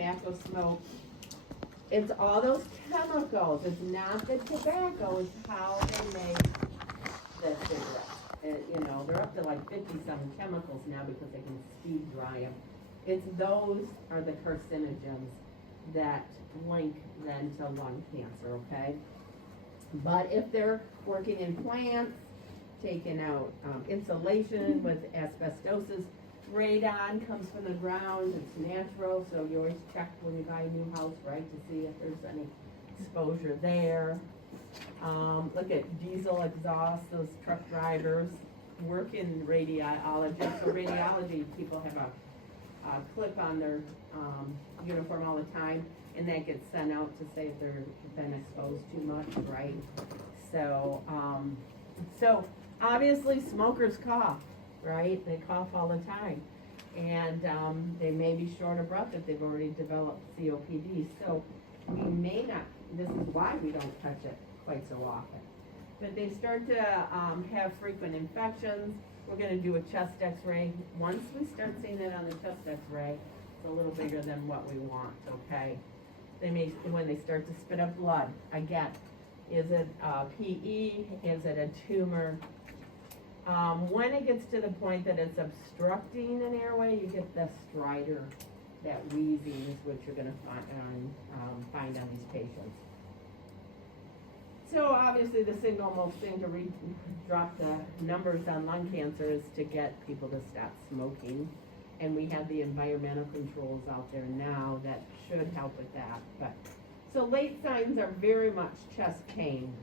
tobacco smoke. It's all those chemicals. It's not the tobacco. It's how they make the cigarette. You know, they're up to like 50-some chemicals now because they can speed dry them. It's those are the carcinogens that link then to lung cancer, okay? But if they're working in plants, taking out insulation with asbestosis, radon comes from the ground, it's natural, so you always check when you buy a new house, right, to see if there's any exposure there. Look at diesel exhaust, those truck drivers work in radiology. So radiology people have a clip on their uniform all the time, and that gets sent out to say if they've been exposed too much, right? So, so obviously smokers cough, right? They cough all the time, and they may be short of breath if they've already developed COPD. So we may not. This is why we don't touch it quite so often. But they start to have frequent infections. We're going to do a chest x-ray. Once we start seeing it on the chest x-ray, it's a little bigger than what we want, okay? They may, when they start to spit up blood, again, is it PE? Is it a tumor? When it gets to the point that it's obstructing an airway, you get the stridor, that wheezing is what you're going to find on these patients. So obviously the single most thing to drop the numbers on lung cancer is to get people to stop smoking. And we have the environmental controls out there now that should help with that. But so late signs are very much chest pain.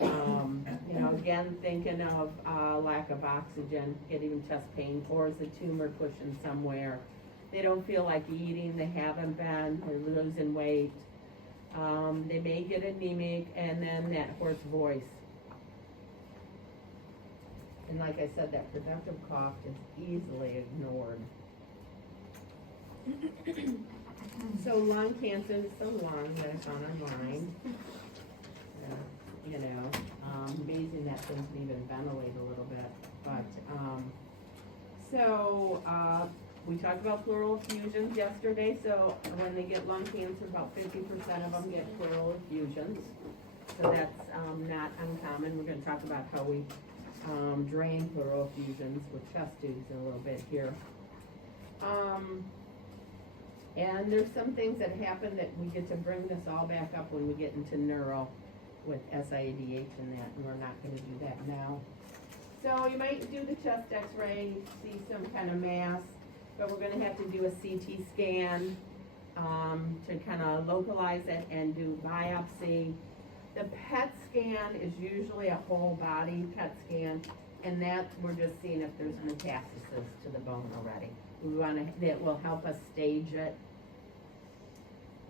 You know, again, thinking of lack of oxygen, getting chest pain, or is the tumor pushing somewhere? They don't feel like eating, they haven't been, they're losing weight. They may get anemic, and then that hoarse voice. And like I said, that productive cough is easily ignored. So lung cancer is the lung that I found online. You know, amazing that things can even ventilate a little bit. But, we talked about pleural effusions yesterday. So when they get lung cancer, about 50% of them get pleural effusions. So that's not uncommon. We're going to talk about how we drain pleural effusions with chest tubes in a little bit here. And there's some things that happen that we get to bring this all back up when we get into neuro with SIADH and that, and we're not going to do that now. So you might do the chest x-ray, see some kind of mass, but we're going to have to do a CT scan to kind of localize it and do biopsy. The PET scan is usually a whole body PET scan, and that we're just seeing if there's metastasis to the bone already. We want to, that will help us stage it,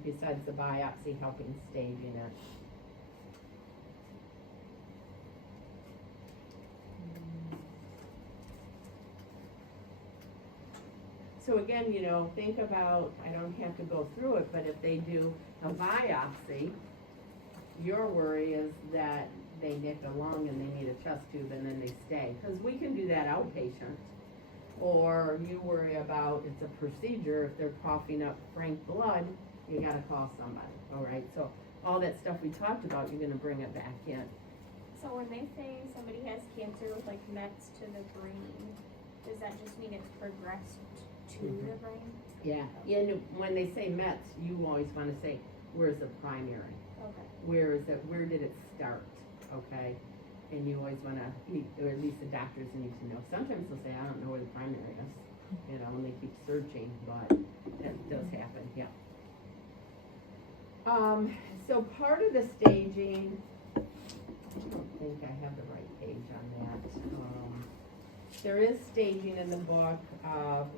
besides the biopsy helping staging it. So again, you know, think about, I don't have to go through it, but if they do a biopsy, your worry is that they nick a lung and they need a chest tube and then they stay. Because we can do that outpatient. Or you worry about, it's a procedure, if they're coughing up frank blood, you gotta call somebody, all right? So all that stuff we talked about, you're gonna bring it back in. So when they say somebody has cancer with like mets to the brain, does that just mean it's progressed to the brain? Yeah, and when they say Mets, you always want to say, where's the primary? Okay. Where is it? Where did it start? Okay, and you always want to, or at least the doctors need to know. Sometimes they'll say, I don't know where the primary is, you know, and they keep searching, but that does happen. Yeah. So part of the staging, I don't think I have the right page on that. There is staging in the book,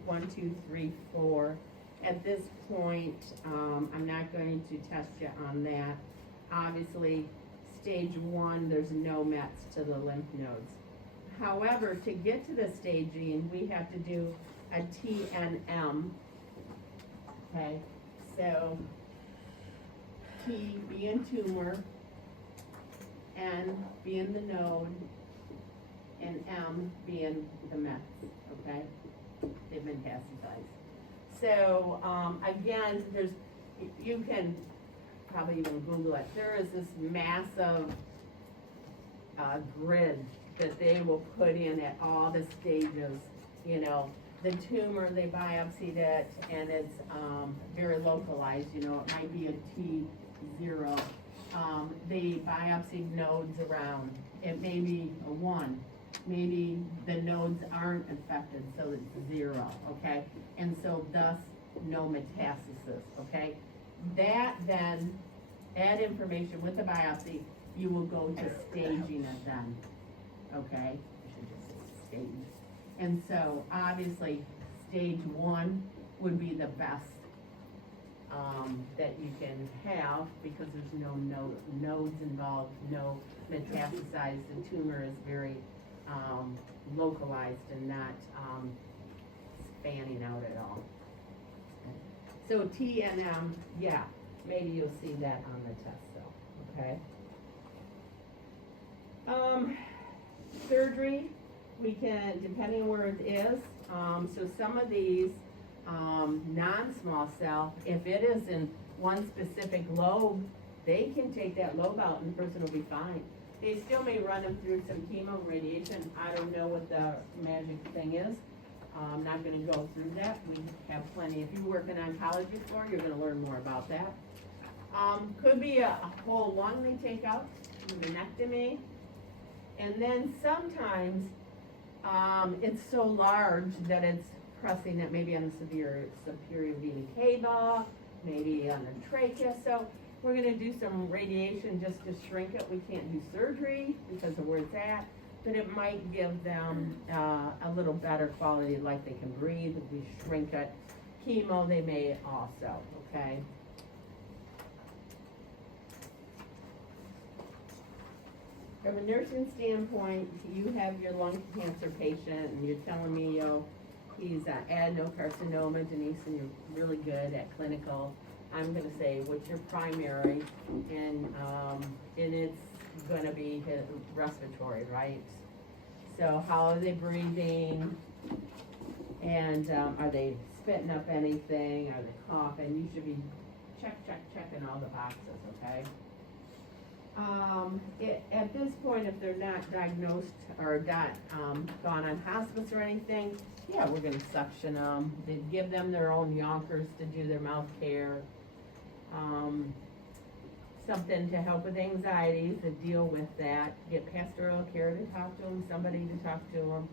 1, 2, 3, 4. At this point, I'm not going to test you on that. Obviously, stage 1, there's no Mets to the lymph nodes. However, to get to the staging, we have to do a TNM. Okay, so T being tumor, N being the node, and M being the Mets, okay? They've metastasized. So, again, you can probably even Google it. There is this massive grid that they will put in at all the stages, you know. The tumor, they biopsied it, and it's very localized, you know, it might be a T0. They biopsied nodes around, it may be a 1. Maybe the nodes aren't infected, so it's 0, okay? And so thus, no metastasis, okay? That then, add information with the biopsy, you will go to staging it then, okay? I should just say stage. And so, obviously, stage 1 would be the best that you can have, because there's no nodes involved, no metastasized. The tumor is very localized and not spanning out at all. So T and M, yeah, maybe you'll see that on the test though, okay? Surgery, we can, depending on where it is, so some of these non-small cell, if it is in one specific lobe, they can take that lobe out and the person will be fine. They still may run them through some chemo radiation. I don't know what the magic thing is. I'm not gonna go through that. We have plenty. If you work in oncology floor, you're gonna learn more about that. Could be a whole lung they take out, lumpectomy. And then sometimes, it's so large that it's pressing it maybe on the superior vena cava, maybe on the trachea. So we're gonna do some radiation just to shrink it. We can't do surgery because of where it's at, but it might give them a little better quality of life. They can breathe if we shrink it. Chemo, they may also, okay? From a nursing standpoint, you have your lung cancer patient and you're telling me, he's adenocarcinoma, Denise, and you're really good at clinical. I'm gonna say what's your primary, and it's gonna be his respiratory, right? So how are they breathing? And are they spitting up anything? Are they coughing? You should be checking all the boxes, okay? At this point, if they're not diagnosed or not gone on hospice or anything, yeah, we're gonna suction them. They give them their own yonkers to do their mouth care. Something to help with anxiety, to deal with that. Get pastoral care to talk to them, somebody to talk to them.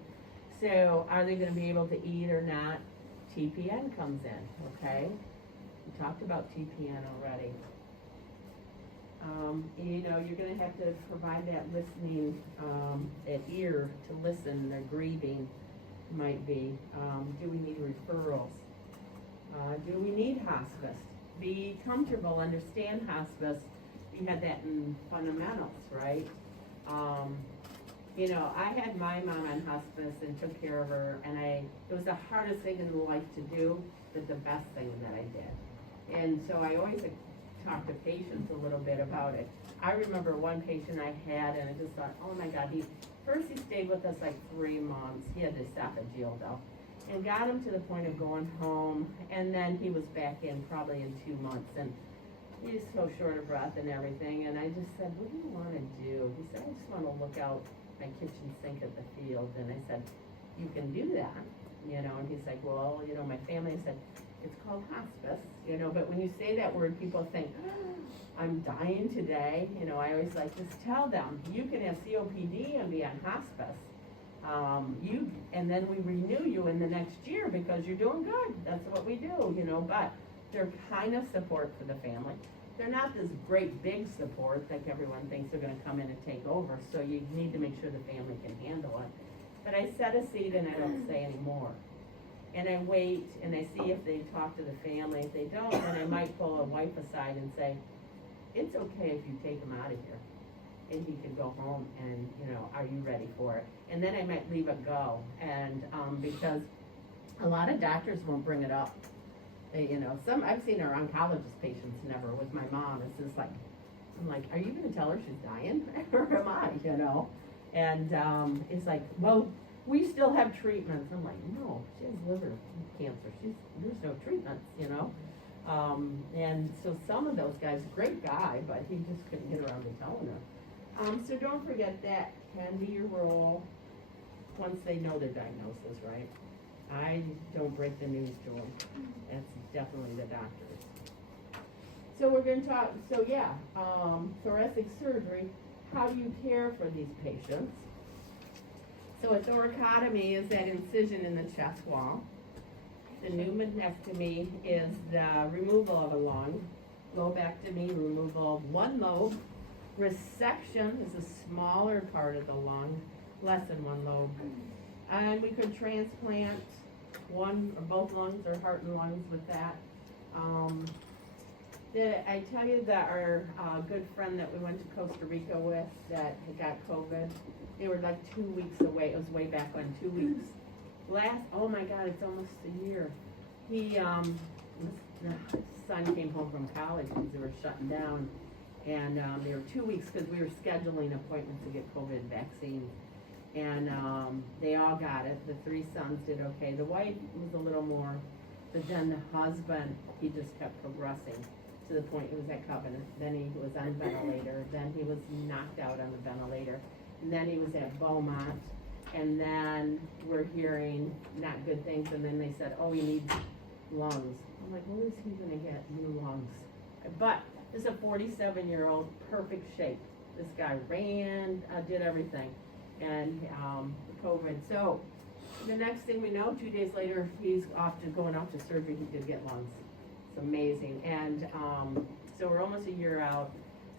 So are they gonna be able to eat or not? TPN comes in, okay? We talked about TPN already. You're gonna have to provide that listening, an ear to listen. Their grieving might be. Do we need referrals? Do we need hospice? Be comfortable, understand hospice. You had that in fundamentals, right? I had my mom on hospice and took care of her, and it was the hardest thing in life to do, but the best thing that I did. And so I always talk to patients a little bit about it. I remember one patient I had, and I just thought, oh my God, he stayed with us like 3 months. He had esophageal though, and got him to the point of going home, and then he was back in probably in 2 months, and he was so short of breath and everything, and I just said, what do you want to do? He said, I just want to look out my kitchen sink at the field, and I said, you can do that, and he's like, well, my family said, it's called hospice, but when you say that word, people think, I'm dying today. I always like, just tell them, you can have COPD and be on hospice. And then we renew you in the next year because you're doing good. That's what we do, but they're kind of support for the family. They're not this great big support like everyone thinks they're gonna come in and take over, so you need to make sure the family can handle it. But I set a seat and I don't say any more. And I wait and I see if they talk to the family. If they don't, then I might pull a wife aside and say, it's okay if you take him out of here. And he can go home and, are you ready for it? And then I might leave it go. And because a lot of doctors won't bring it up. I've seen our oncologist patients never. With my mom, it's just like, I'm like, are you gonna tell her she's dying? Or am I, And it's like, well, we still have treatments. I'm like, no, she has liver cancer. There's no treatments, you know? And so some of those guys, great guy, but he just couldn't get around to telling her. So don't forget that can be your role once they know their diagnosis, right? I don't break the news to them. That's definitely the doctors. So we're going to talk, thoracic surgery. How do you care for these patients? So a thoracotomy is that incision in the chest wall. The pneumonectomy is the removal of a lung. Lobectomy, removal of one lobe. Resection is a smaller part of the lung, less than one lobe. And we could transplant one or both lungs or heart and lungs with that. I tell you that our good friend that we went to Costa Rica with that had got COVID, they were like 2 weeks away. It was way back on 2 weeks. Oh my God, it's almost a year. His son came home from college because they were shutting down. And they were 2 weeks because we were scheduling appointments to get COVID vaccine. And they all got it. The 3 sons did okay. The wife was a little more, but then the husband, he just kept progressing to the point he was at Covenant. Then he was on ventilator. Then he was knocked out on the ventilator. And then he was at Beaumont. And then we're hearing not good things. And then they said, oh, he needs lungs. I'm like, when is he going to get new lungs? But this is a 47-year-old, perfect shape. This guy ran, did everything. And COVID. So the next thing we know, 2 days later, he's going off to surgery. He did get lungs. It's amazing. And so we're almost a year out.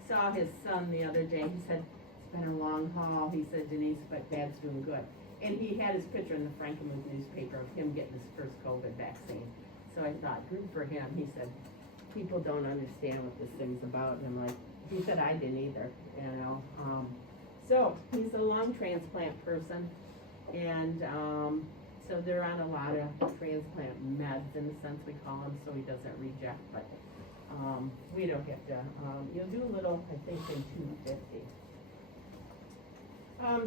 Saw his son the other day. He said, it's been a long haul. He said, Denise, but Dad's doing good. And he had his picture in the Frankenmuth newspaper of him getting his first COVID vaccine. So I thought, good for him. He said, people don't understand what this thing's about. And I'm like, he said, I didn't either, you know. So he's a lung transplant person. And so they're on a lot of transplant meds in the sense we call them, so he doesn't reject. But we don't get to, you'll do a little, I think, in 250.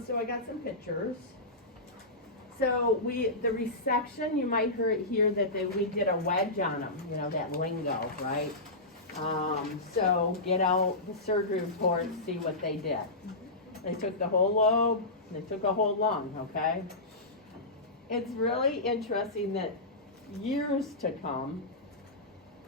So I got some pictures. So the resection, you might hear that we did a wedge on them, you know, that lingo, right? So get out the surgery report, see what they did. They took the whole lobe, they took a whole lung, okay? It's really interesting that years to come,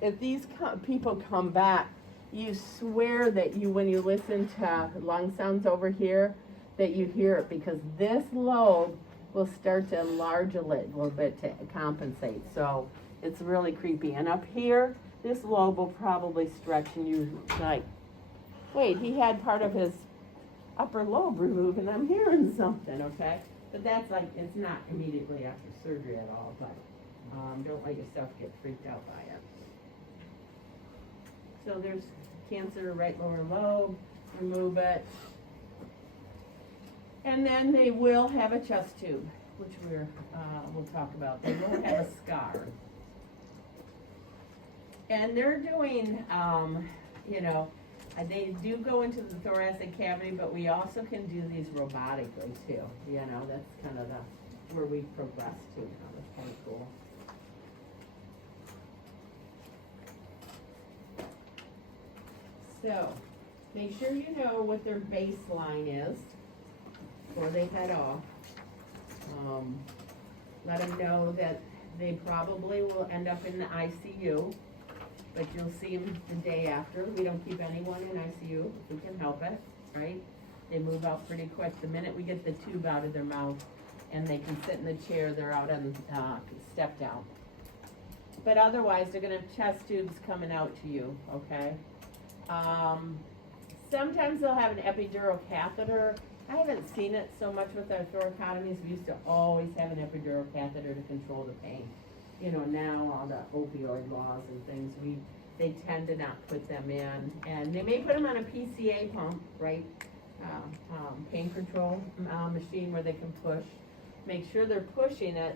if these people come back, you swear that when you listen to lung sounds over here, that you hear it, because this lobe will start to enlarge a little bit to compensate. So it's really creepy. And up here, this lobe will probably stretch and you like, wait, he had part of his upper lobe removed and I'm hearing something, okay? But that's like, it's not immediately after surgery at all, but don't let yourself get freaked out by it. So there's cancer, right lower lobe, remove it. And then they will have a chest tube, which we'll talk about. They will have a scar. And they're doing, they do go into the thoracic cavity, but we also can do these robotically too. You know, that's kind of where we progress to now. That's kind of cool. So, make sure you know what their baseline is before they head off. Let them know that they probably will end up in the ICU, but you'll see them the day after. We don't keep anyone in ICU if we can help it, right? They move out pretty quick. The minute we get the tube out of their mouth and they can sit in the chair, they're out on step down. But otherwise, they're gonna have chest tubes coming out to you, okay? Sometimes they'll have an epidural catheter. I haven't seen it so much with our thoracotomies. We used to always have an epidural catheter to control the pain. You know, now all the opioid laws and things, they tend to not put them in. And they may put them on a PCA pump, right? Pain control machine where they can push. Make sure they're pushing it,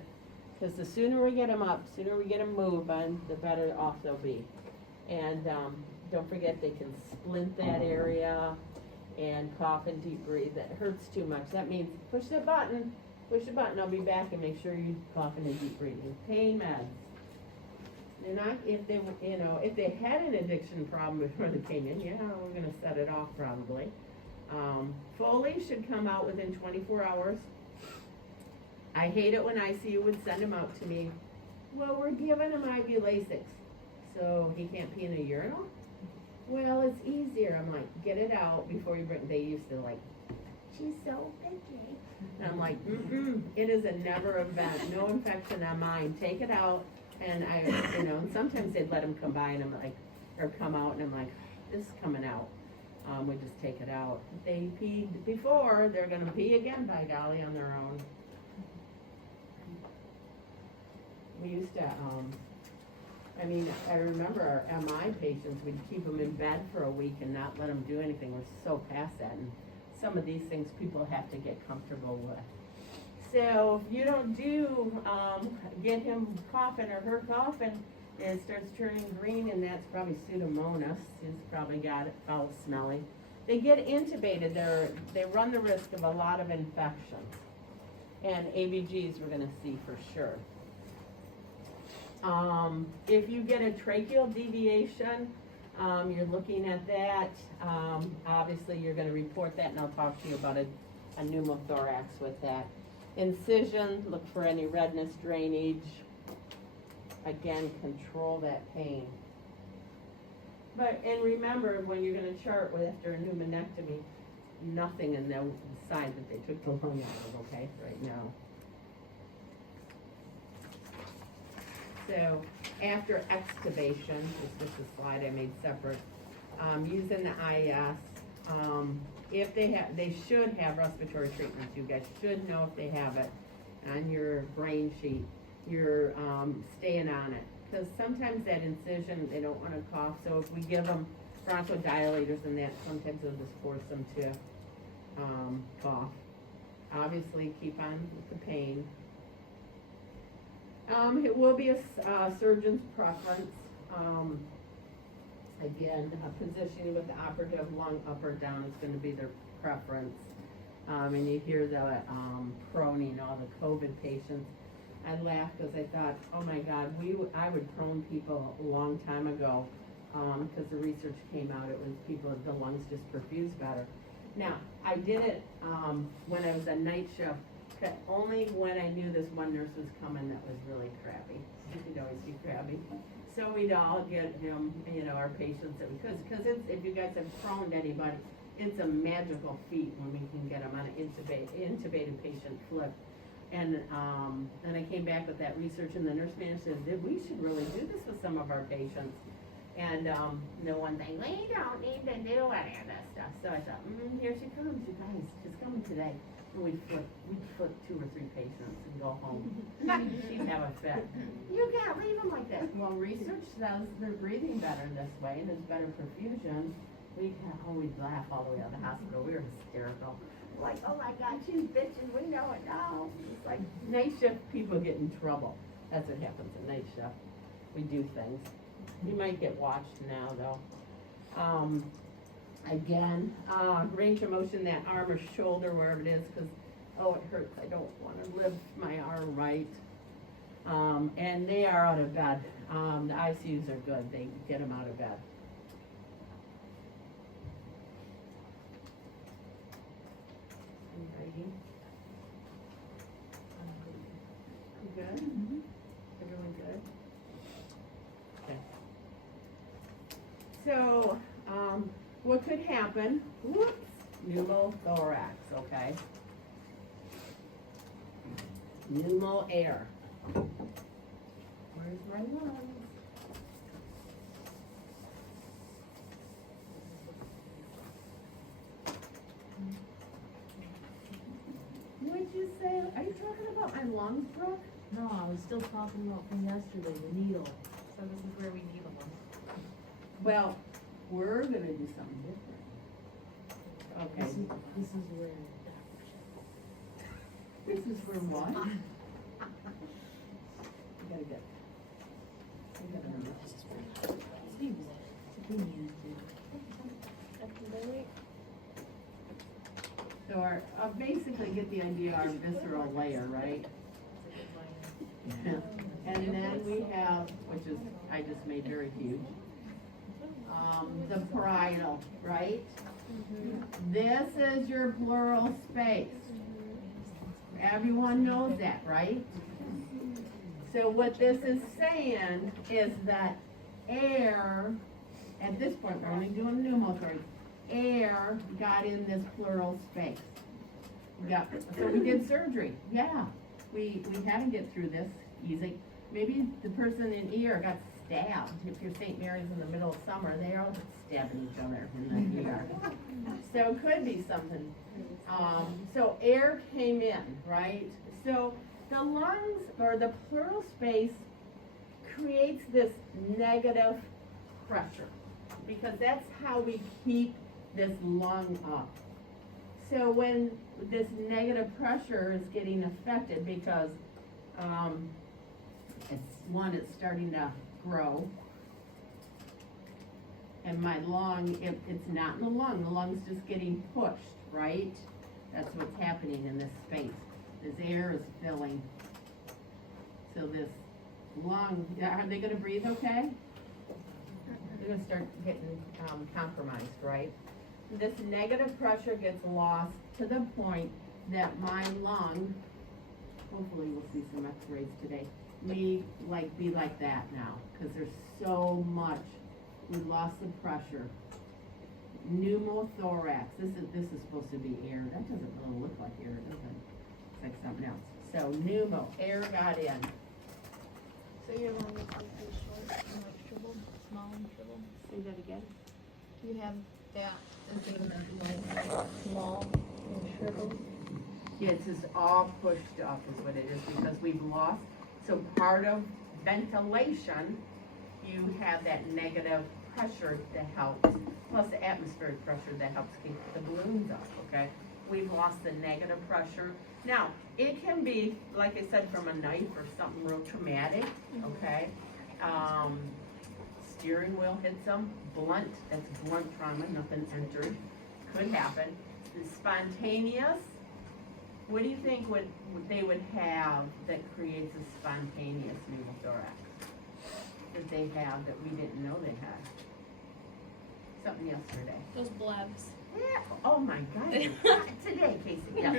because the sooner we get them up, sooner we get them moving, the better off they'll be. And don't forget they can splint that area and cough and deep breathe. That hurts too much. That means push that button Push the button, I'll be back and make sure you cough and deep breathing. Pain meds. They're not, if they, if they had an addiction problem before they came in, yeah, we're gonna set it off probably. Foley should come out within 24 hours. I hate it when ICU would send him out to me. Well, we're giving him IV Lasix, so he can't pee in a urinal? Well, it's easier. I'm like, get it out before you bring, they used to like, she's so picky. And I'm like, it is a never event, no infection on mine, take it out. And I, and sometimes they'd let him come by and I'm like, or come out and I'm like, this is coming out. We just take it out. If they peed before, they're gonna pee again, by golly, on their own. We used to, I remember our MI patients, we'd keep them in bed for a week and not let them do anything. We're so past that. And some of these things people have to get comfortable with. So if you don't get him coughing or her coughing, and it starts turning green, and that's probably Pseudomonas. He's probably got it, foul smelling. They get intubated. They run the risk of a lot of infections. And ABGs we're gonna see for sure. If you get a tracheal deviation, you're looking at that. Obviously you're gonna report that, and I'll talk to you about a pneumothorax with that. Incision, look for any redness, drainage. Again, control that pain. And remember, when you're gonna chart after a pneumonectomy, nothing in the side that they took the lung out of, okay, right now. So, after extubation, this is a slide I made separate, using the IS, if they should have respiratory treatments. You guys should know if they have it on your brain sheet. You're staying on it, because sometimes that incision, they don't want to cough. So if we give them bronchodilators and that, sometimes it'll just force them to cough. Obviously, keep on with the pain. It will be a surgeon's preference. Again, positioning with the operative lung up or down is going to be their preference. And you hear the proning, all the COVID patients. I laughed because I thought, oh my God, I would prone people a long time ago because the research came out. It was people, the lungs just perfuse better. Now, I did it when I was on night shift, only when I knew this one nurse was coming that was really crabby. You could always be crabby. So we'd all get him, our patients, because if you guys have proned anybody, it's a magical feat when we can get them on an intubated patient flip. And then I came back with that research, and the nurse manager said, we should really do this with some of our patients. And the one thing, we don't need to do any of this stuff. So I thought, here she comes, you guys, she's coming today. And we'd flip 2 or 3 patients and go home. She'd have a fit. You can't leave them like that. Well, research says they're breathing better this way, and there's better perfusion. We'd laugh all the way out of the hospital. We were hysterical. Like, oh my God, she's bitching, we know it now. It's like night shift people get in trouble. That's what happens at night shift. We do things. You might get watched now though. Again, range of motion, that arm or shoulder, wherever it is, because, oh, it hurts. I don't want to lift my arm right. And they are out of bed. The ICUs are good. They get them out of bed. Alrighty. You good? Mm-hmm. Everyone good? Okay. So, what could happen? Whoops, pneumothorax, okay? Pneumo air. Where's my lungs? What'd you say? Are you talking about my lungs, Brooke? No, I was still talking about from yesterday, the needle. So this is where we needle them. Well, we're gonna do something different. Okay. This is where. This is for what? You gotta get. You gotta remember. Steve was it's a good news, dude. That's literally. So basically get the idea, our visceral layer, right? And then we have, which is, I just made very huge, the parietal, right? This is your pleural space. Everyone knows that, right? So what this is saying is that air, at this point, we're only doing pneumothorax, air got in this pleural space. So we did surgery, yeah. We had to get through this easy. Maybe the person in ER got stabbed. If you're St. Mary's in the middle of summer, they're all stabbing each other in the ER. So it could be something. So air came in, right? So the lungs, or the pleural space, creates this negative pressure, because that's how we keep this lung up. So when this negative pressure is getting affected, because it's starting to grow, and my lung, it's not in the lung's just getting pushed, right? That's what's happening in this space. This air is filling. So this lung, are they gonna breathe okay? They're gonna start getting compromised, right? This negative pressure gets lost to the point that my lung, hopefully we'll see some x-rays today, may be like that now, because there's so much, we lost the pressure. Pneumothorax, this is supposed to be air, that doesn't really look like air, does it? It's like something else. So pneumo, air got in. So your lung is like this short and like shriveled, small and shriveled. Say that again. You have that, the thing that's like small and shriveled. Yeah, it's just all pushed up is what it is, because we've lost, so part of ventilation, you have that negative pressure that helps, plus the atmospheric pressure that helps keep the balloons up, okay? We've lost the negative pressure. Now, it can be, like I said, from a knife or something real traumatic, okay? Steering wheel hits them, blunt, that's blunt trauma, nothing entered, could happen. Spontaneous, what do you think they would have that creates a spontaneous pneumothorax? That they have that we didn't know they had? Something yesterday. Those blebs. Yeah, oh my God, today, Casey, Yeah, I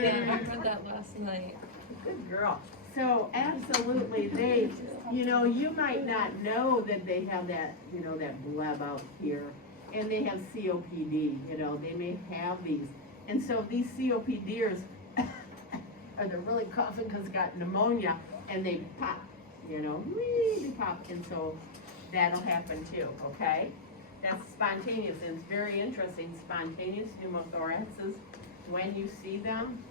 read that last night. Good girl. So absolutely, they, you might not know that they have that, that bleb out here, and they have COPD, they may have these. And so these COPDers, they're really coughing because got pneumonia, and they pop, they pop, and so that'll happen too, okay? That's spontaneous, and it's very interesting. Spontaneous pneumothoraxes, when you see them,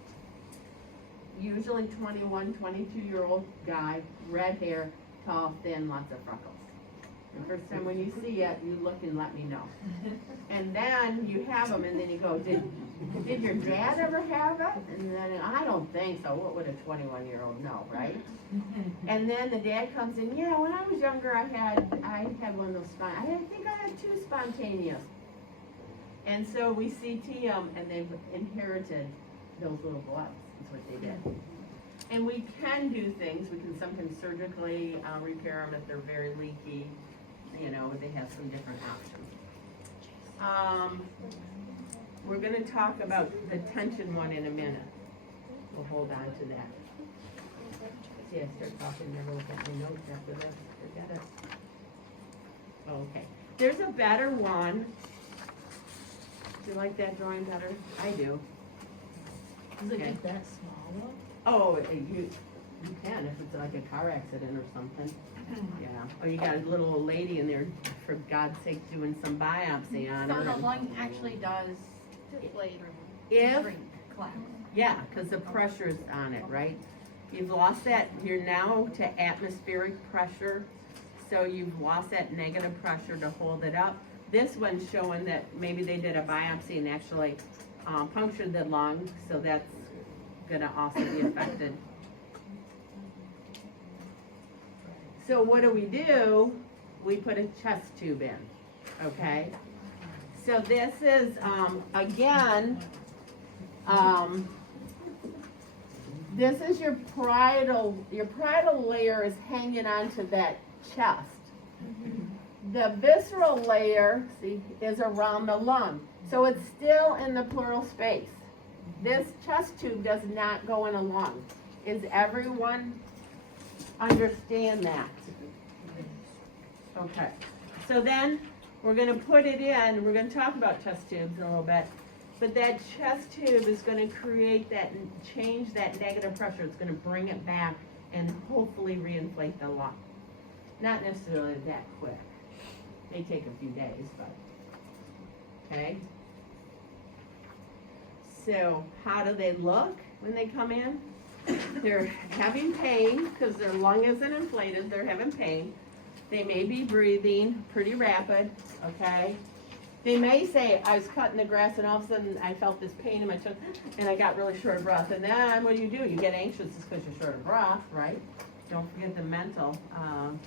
usually 21, 22-year-old guy, red hair, tall, thin, lots of freckles. The first time when you see it, you look and let me know. And then you have them, and then you go, did your dad ever have it? And then, I don't think so. What would a 21-year-old know, right? And then the dad comes in, yeah, when I was younger, I had one of those, I think I had 2 spontaneous. And so we CT them, and they've inherited those little blebs, is what they did. And we can do things, we can sometimes surgically repair them if they're very leaky, they have some different options. We're gonna talk about the tension one in a minute. We'll hold on to that. See, I start talking, never look at my notes after this, forget it. Okay, there's a better one. Do you like that drawing better? I do. Is it Okay. just that small Oh, you can if it's like a car accident or something. Yeah. Or you got a little old lady in there, for God's sake, doing some biopsy on her. So the and- lung actually does Deflate. If, shrink, collapse. yeah, because the pressure's on it, right? You've lost that, you're now to atmospheric pressure, so you've lost that negative pressure to hold it up. This one's showing that maybe they did a biopsy and actually punctured the lung, so that's gonna also be affected. So what do? We put a chest tube in, okay? So this is, again, This is your parietal layer is hanging onto that chest. The visceral layer, see, is around the lung. So it's still in the pleural space. This chest tube does not go in a lung. Is everyone understand that? Okay. So then we're going to put it in. We're going to talk about chest tubes in a little bit. But that chest tube is going to create that, change that negative pressure. It's going to bring it back and hopefully reinflate the lung. Not necessarily that quick. They take a few days, but okay. So how do they look when they come in? They're having pain because their lung isn't inflated. They're having pain. They may be breathing pretty rapid, okay? They may say, I was cutting the grass and all of a sudden I felt this pain in my chest and I got really short of breath. And then what do? You get anxious just because you're short of breath, right? Don't forget the mental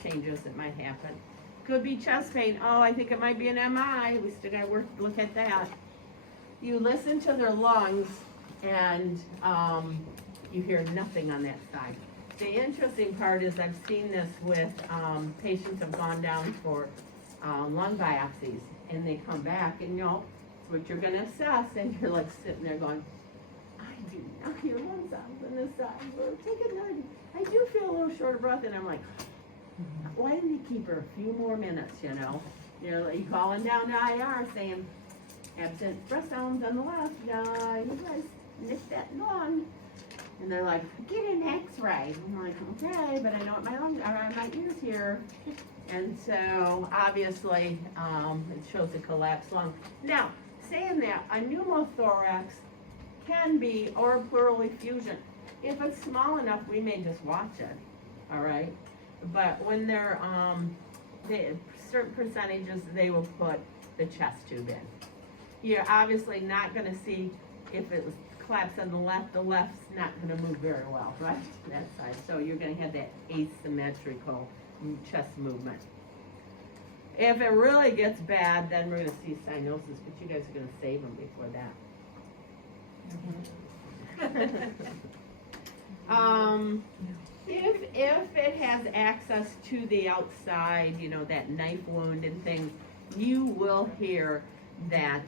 changes that might happen. Could be chest pain. Oh, I think it might be an MI. We still got to look at that. You listen to their lungs and you hear nothing on that side. The interesting part is I've seen this with patients have gone down for lung biopsies and they come back and it's what you're going to assess and you're like sitting there going, I do not hear lung sounds on this side. Well, take it another. I do feel a little short of breath and I'm like, why didn't you keep her a few more minutes, You're like calling down to IR saying, absent breath sounds on the left, you guys nicked that lung. And they're like, get an x-ray. I'm like, okay, but I know what my ears hear. And so, obviously, it shows a collapsed lung. Now, saying that, a pneumothorax can be, or a pleural effusion. If it's small enough, we may just watch it, all right? But when they're, certain percentages, they will put the chest tube in. You're obviously not going to see if it was collapsed on the left's not going to move very well, right? That side. So you're going to have that asymmetrical chest movement. If it really gets bad, then we're going to see cyanosis, but you guys are going to save them before that. If it has access to the outside, that knife wound and things, you will hear that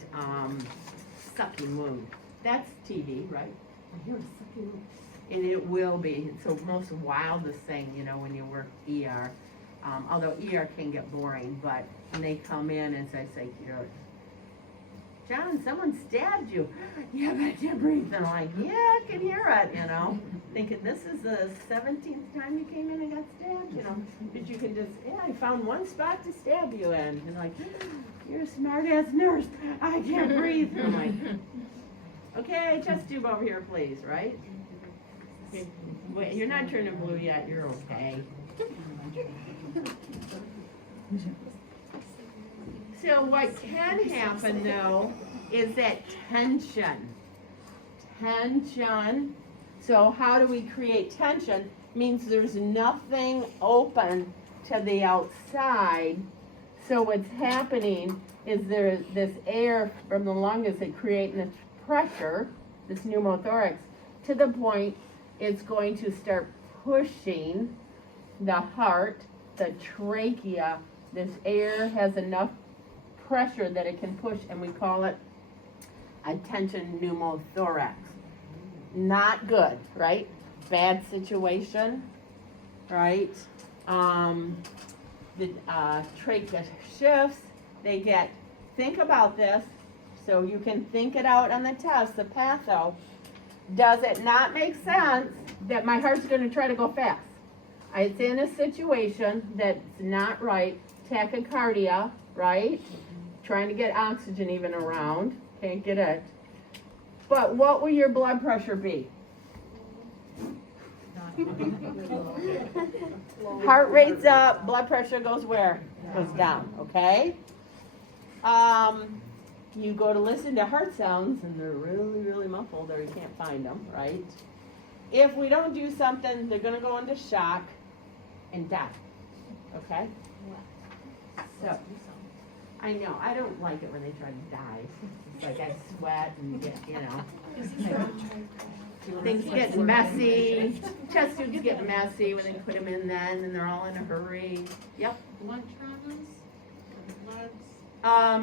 sucking wound. That's TB, right? I hear a sucking wound. And it will be. It's the most wildest thing, when you work ER. Although ER can get boring, but when they come in and say, John, someone stabbed you. Yeah, but I can't breathe. And I'm like, yeah, I can hear it, Thinking this is the 17th time you came in and got stabbed, But you can just, I found one spot to stab you in. And like, you're a smart-ass nurse. I can't breathe. And I'm like, okay, chest tube over here, please, right? Wait, you're not turning blue yet. You're okay. So what can happen, though, is that tension. So how do we create tension? Means there's nothing open to the outside. So what's happening is there's this air from the lung is creating this pressure, this pneumothorax, to the point it's going to start pushing the heart, the trachea. This air has enough pressure that it can push, and we call it a tension pneumothorax. Not good, right? Bad situation, right? The trachea shifts. Think about this, so you can think it out on the test, the patho. Does it not make sense that my heart's going to try to go fast? It's in a situation that's not right, tachycardia, right? Trying to get oxygen even around, can't get it. But what will your blood pressure be? Heart rate's up, blood pressure goes where? Goes down, okay? You go to listen to heart sounds and they're really, really muffled or you can't find them, right? If we don't do something, they're gonna go into shock and die, okay? So, I know, I don't like it when they try to dive. It's like I sweat and get, you know. Is this Things get messy, chest tubes get messy when they put them in then, and they're all in a hurry. Yep. blood traumas? Bloods?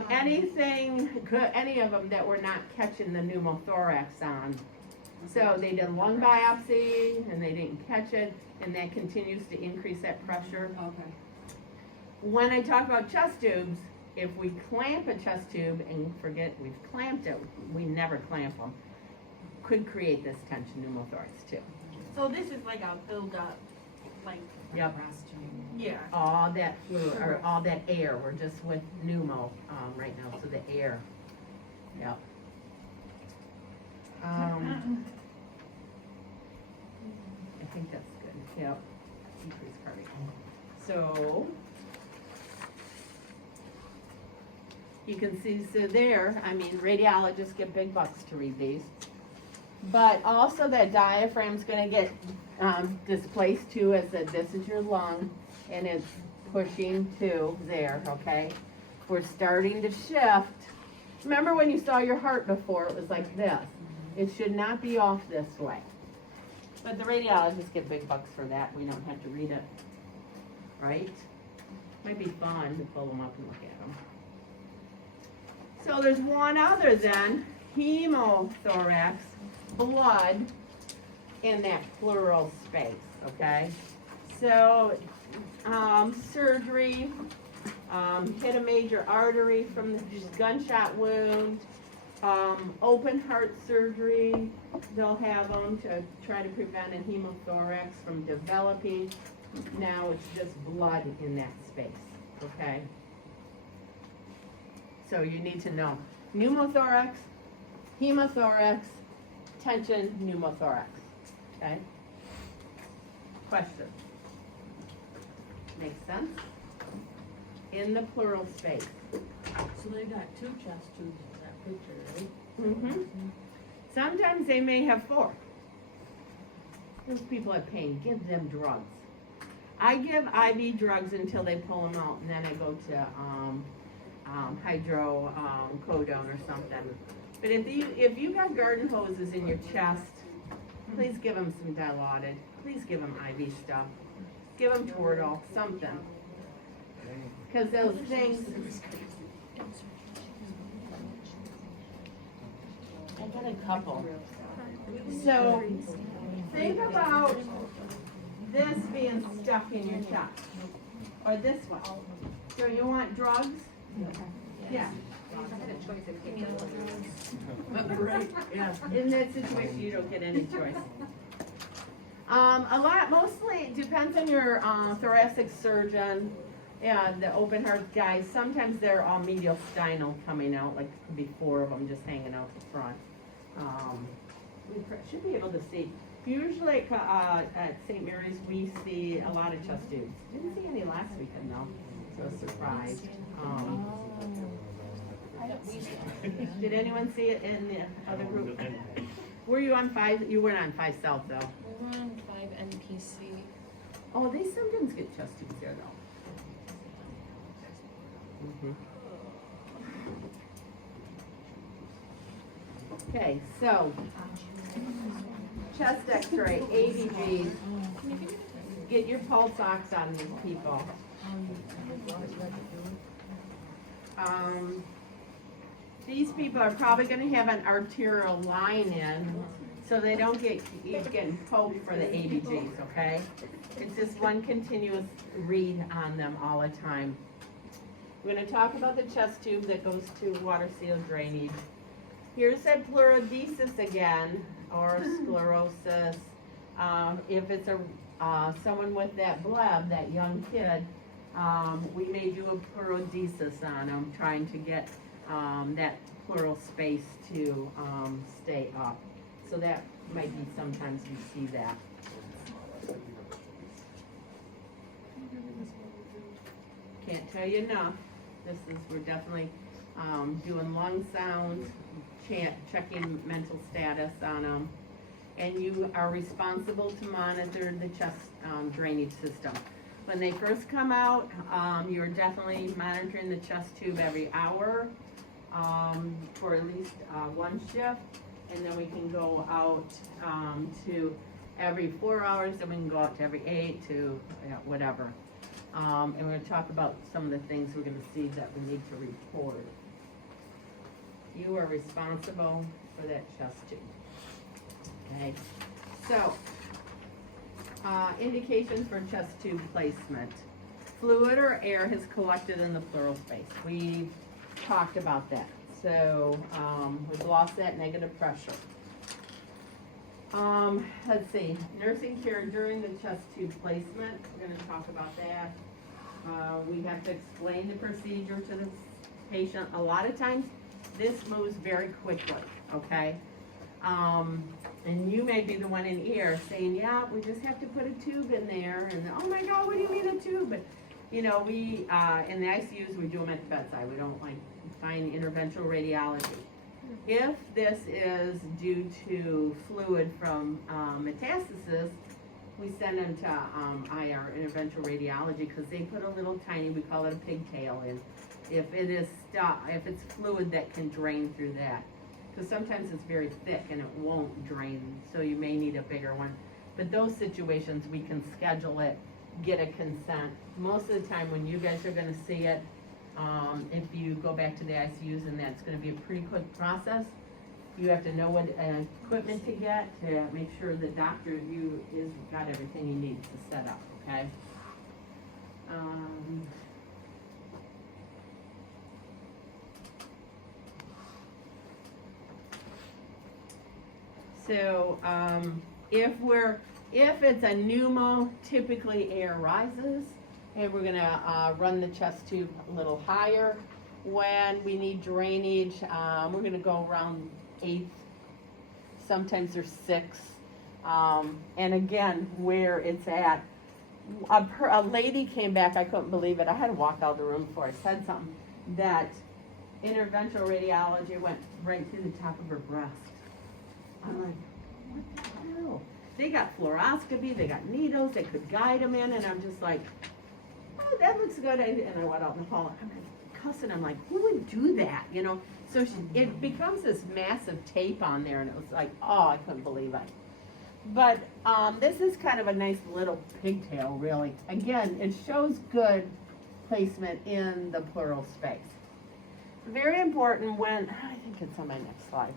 Anything, any of them that we're not catching the pneumothorax on. So they did a lung biopsy and they didn't catch it, and that continues to increase that pressure. Okay. When I talk about chest tubes, if we clamp a chest tube and forget we've clamped it, we never clamp them, could create this tension pneumothorax too. So this is like a buildup, like, Yep. yeah. All that fluid, or all that air, we're just with pneumo, right now, so the air, yep. I think that's good, yep, increase cardiac. So, you can see, so there, I mean, radiologists get big bucks to read these. But also that diaphragm's gonna get, displaced too, as this is your lung, and it's pushing to there, okay? We're starting to shift. Remember when you saw your heart before, it was like this. It should not be off this way. But the radiologists get big bucks for that, we don't have to read it, right? Might be fun to pull them up and look at them. So there's one other then, hemothorax, blood in that pleural space, okay? So, surgery, hit a major artery from the gunshot wound, open heart surgery, they'll have them to try to prevent a hemothorax from developing. Now it's just blood in that space, okay? So you need to know pneumothorax, hemothorax, tension, pneumothorax, okay? Question? Makes sense? In the pleural space. So they got two chest tubes in that picture, right? Mm-hmm. Sometimes they may have 4. Those people have pain, give them drugs. I give IV drugs until they pull them out, and then I go to hydrocodone or something. But if you got garden hoses in your chest, please give them some Dilaudid. Please give them IV stuff. Give them Toradol, something. Because those things. I got a couple. So think about this being stuck in your chest, or this one. So you want drugs? Yeah. Right, yeah. In that situation, you don't get any choice. Mostly it depends on your thoracic surgeon. Yeah, the open heart guys, sometimes they're all medial stynal coming out, like could be 4 of them just hanging out the front. We should be able to see. Usually at St. Mary's, we see a lot of chest tubes. Didn't see any last weekend though, so I was surprised. Did anyone see it in the other group? Were you on 5? You weren't on 5 South though. We were on 5 NPC. Oh, they sometimes get chest tubes there though. Okay, so chest X-ray, ABG. Get your pulse ox on these people. These people are probably going to have an arterial line in, so they don't get getting poked for the ABGs. Okay, it's just one continuous read on them all the time. We're going to talk about the chest tube that goes to water seal drainage. Here's that pleurodesis again, or sclerosis. If it's someone with that bleb, that young kid, we may do a pleurodesis on them, trying to get that pleural space to stay up. So that might be sometimes you see that. Can't tell you enough. We're definitely doing lung sounds, checking mental status on them. And you are responsible to monitor the chest drainage system. When they first come out, you're definitely monitoring the chest tube every hour, for at least, one shift. And then we can go out, to every 4 hours, then we can go out to every 8 to, whatever. And we're gonna talk about some of the things we're gonna see that we need to report. You are responsible for that chest tube. Okay, so, indications for chest tube placement. Fluid or air has collected in the pleural space. We've talked about that. So, we've lost that negative pressure. Let's see, nursing care during the chest tube placement, we're gonna talk about that. We have to explain the procedure to the patient. A lot of times, this moves very quickly, okay? And you may be the one in ear saying, yeah, we just have to put a tube in there, and oh my God, what do you mean a tube? But, you know, we, in the ICUs, we do them at the bedside. We don't like find interventional radiology. If this is due to fluid from metastasis, we send them to IR, interventional radiology, because they put a little tiny, we call it a pigtail in. If it is if it's fluid that can drain through that. Because sometimes it's very thick and it won't drain, so you may need a bigger one. But those situations, we can schedule it, get a consent. Most of the time when you guys are gonna see it, if you go back to the ICUs, and that's gonna be a pretty quick process. You have to know what equipment to get to make sure the doctor is got everything he needs to set up, okay? So, if it's a pneumo, typically air rises, and we're gonna run the chest tube a little higher. When we need drainage, we're gonna go around 1/8. Sometimes there's 6. And again, where it's at. A lady came back, I couldn't believe it. I had to walk out of the room before I said something. That interventional radiology went right through the top of her breast. I'm like, what the hell? They got fluoroscopy, they got needles, they could guide them in, and I'm just like, oh, that looks good. And I went out in the hall, I'm like, cussing, I'm like, who would do that, you know? So it becomes this massive tape on there, and it was like, oh, I couldn't believe it. But this is kind of a nice little pigtail, really. Again, it shows good placement in the pleural space. Very important when, I think it's on my next slide.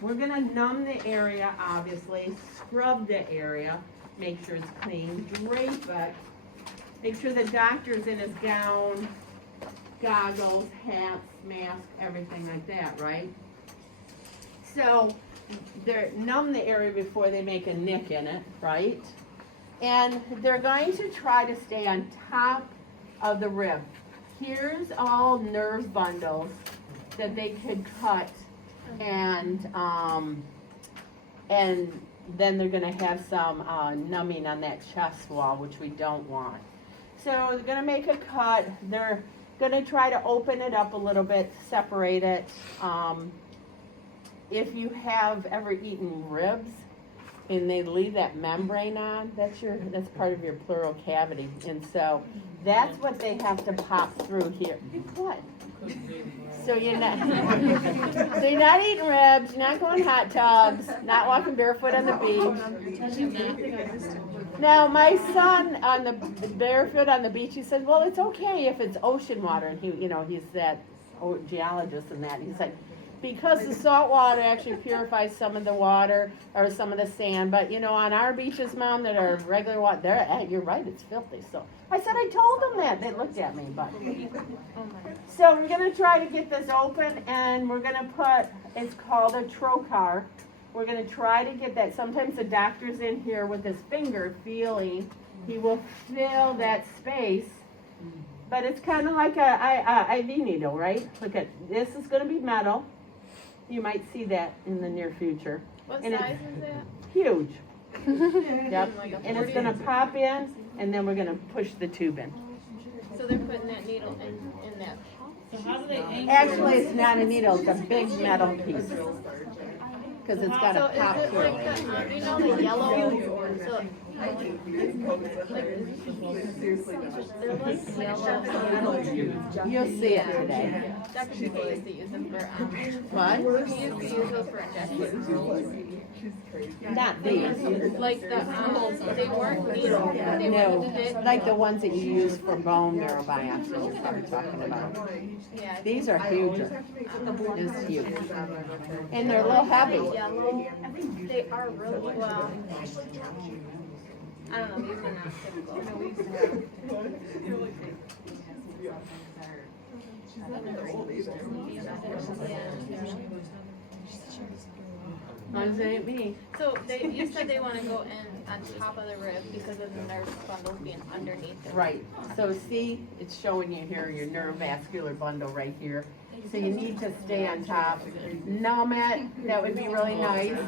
We're gonna numb the area, obviously, scrub the area, make sure it's clean, drape it, make sure the doctor's in his gown, goggles, hats, mask, everything like that, right? So, they're numb the area before they make a nick in it, right? And they're going to try to stay on top of the rib. Here's all nerve bundles that they could cut, and then they're gonna have some numbing on that chest wall, which we don't want. So they're gonna make a cut. They're gonna try to open it up a little bit, separate it. If you have ever eaten ribs and they leave that membrane on, that's part of your pleural cavity, and so that's what they have to pop through here. What? So you're not, so you're not eating ribs, you're not going hot tubs, not walking barefoot on the beach. Now, my son on the barefoot on the beach, he said, well, it's okay if it's ocean water, and he's that geologist and that. He's like, because the salt water actually purifies some of the water or some of the sand, but on our beaches, Mom, that are regular water, you're right, it's filthy. So I said, I told them that. They looked at me, but. So we're gonna try to get this open, and we're gonna put, it's called a trocar. We're gonna try to get that. Sometimes the doctor's in here with his finger feeling. He will fill that space, but it's kind of like a IV needle, right? Look at, this is gonna be metal. You might see that in the near future. What and size is that? Huge. Yep. And it's gonna pop in, and then we're gonna push the tube in. So they're putting that needle in that. So how do they anchor? Actually, it's not a needle, it's a big metal piece. Because it's got So a pop is it through. like the, the yellow? So They're like yellow. You'll see it today. Dr. Kay used to use them for, What? we used to use those for injections. Not these. Like the, they weren't needles, they No, would fit. like the ones that you use for bone marrow biopsy you're probably talking about. Yeah. These are huger. This is huge. And they're a little heavy. Yellow, they are really well. I don't know, these are not typical. No, we used to have. Those ain't me. So they, you said they wanna go in on top of the rib because of the nerve bundles being underneath it. Right, so see, it's showing you here your neurovascular bundle right here. So you need to stay on top. Numb it, that would be really nice.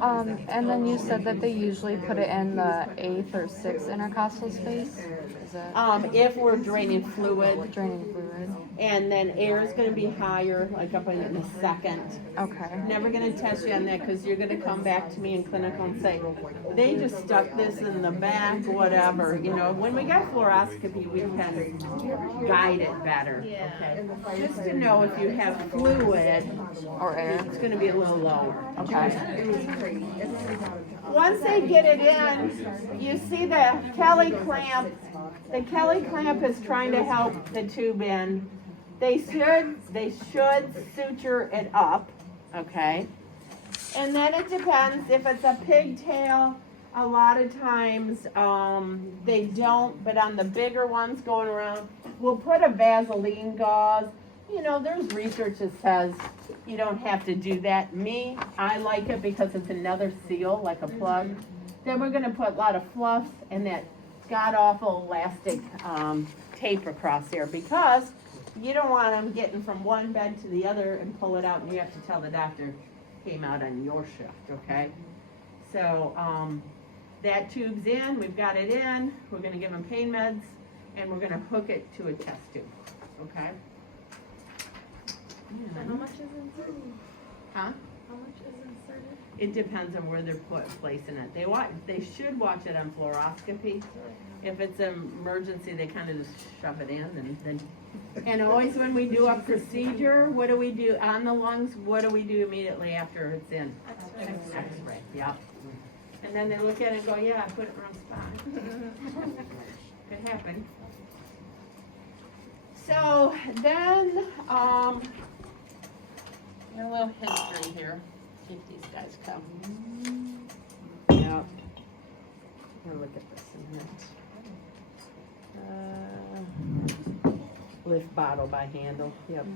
And then you said that they usually put it in the 8th or 6th intercostal space? Is it If we're draining fluid, draining fluid? and then air is gonna be higher, like up in the second. Okay. Never gonna test you on that, cause you're gonna come back to me in clinical and say, they just stuck this in the back, whatever, you know, when we got fluoroscopy, we can guide it better, Yeah. okay? Just to know if you have fluid, Or air? it's gonna be a little lower. Okay. Once they get it in, you see the Kelly clamp. The Kelly clamp is trying to help the tube in. They should suture it up, okay? And then it depends, if it's a pigtail, a lot of times, they don't, but on the bigger ones going around, we'll put a Vaseline gauze. You know, there's research that says you don't have to do that. Me, I like it because it's another seal, like a plug. Then we're gonna put a lot of fluff and that god-awful elastic, tape across there, because you don't want them getting from one bed to the other and pull it out, and you have to tell the doctor came out on your shift, okay? So, that tube's in, we've got it in, we're gonna give them pain meds, and we're gonna hook it to a test tube, okay? So how much is inserted? Huh? How much is inserted? It depends on where they're placing it. They should watch it on fluoroscopy. If it's an emergency, they kind of just shove it in and then, and always when we do a procedure, what do we do on the lungs? What do we do immediately after it's in? X-ray, yeah. And then they look at it and go, yeah, I put it in the wrong spot. Could happen. So then, a little history here. See if these guys come. Yep. We'll look at this in a minute. Lift bottle by handle, yep.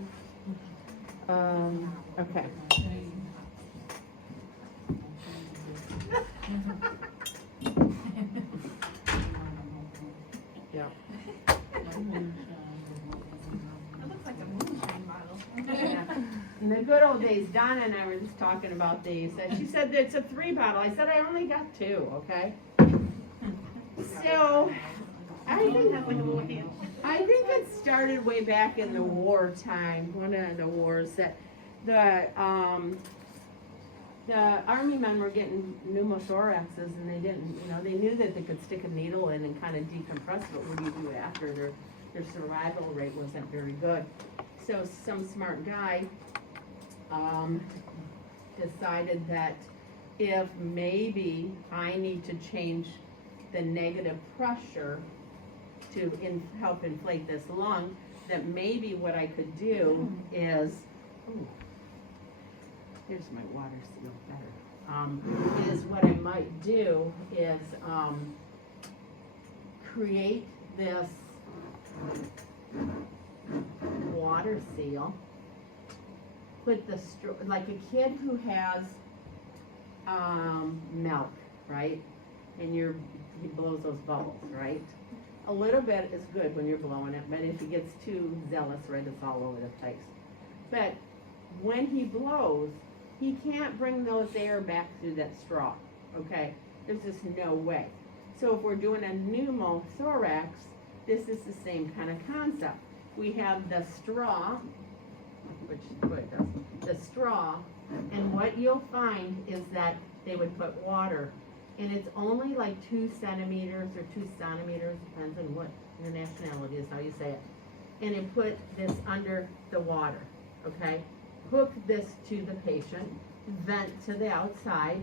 Okay. Yep. That looks like a moonshine bottle. In the good old days, Donna and I were just talking about these, and she said that it's a 3 bottle. I said I only got 2, okay? So, I think it started way back in the war time, one of the wars, that the army men were getting pneumothoraxes, and they didn't, you know, they knew that they could stick a needle in and kind of decompress, but what do you do after? Their survival rate wasn't very good. So some smart guy decided that if maybe I need to change the negative pressure to help inflate this lung, that maybe what I could do is, here's my water seal better, is what I might do is create this water seal, put the like a kid who has milk, right? And he blows those bubbles, right? A little bit is good when you're blowing it, but if he gets too zealous, right, it's all over the place. But when he blows, he can't bring those air back through that straw, okay? There's just no way. So if we're doing a pneumothorax, this is the same kind of concept. We have the straw, the straw, and what you'll find is that they would put water and it's only like 2 centimeters or 2 centimeters, depends on what your nationality is, how you say it. And it put this under the water, okay? Hook this to the patient, vent to the outside.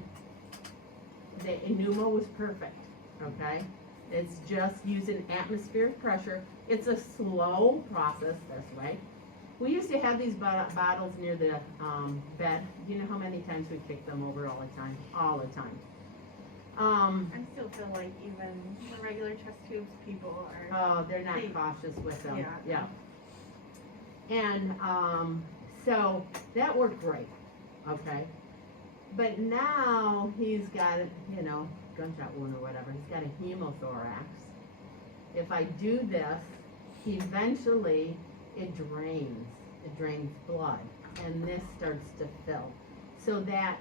The pneumo was perfect, okay? It's just using atmospheric pressure. It's a slow process this way. We used to have these bottles near the bed. You know how many times we kicked them over all the time? All the time. I still feel like even the regular chest tubes people are. Oh, they're not cautious with them. Yeah. And so that worked great, okay? But now he's got, you know, gunshot wound or whatever. He's got a hemothorax. If I do this, eventually it drains. It drains blood, and this starts to fill. So that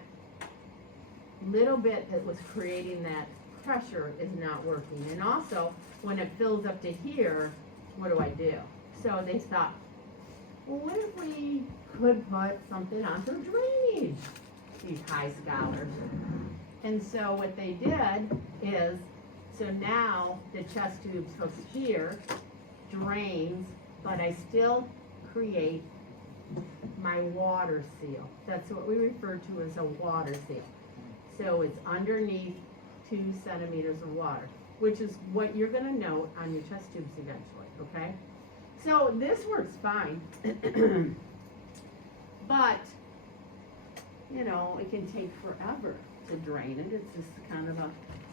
little bit that was creating that pressure is not working. And also, when it fills up to here, what do? So they thought, well, what if we could put something onto drainage? These high scholars. And so what they did is, so now the chest tube's hooked here, drains, but I still create my water seal. That's what we refer to as a water seal. So it's underneath 2 centimeters of water, which is what you're gonna note on your chest tubes eventually, okay? So this works fine, but, you know, it can take forever to drain it. It's just kind of a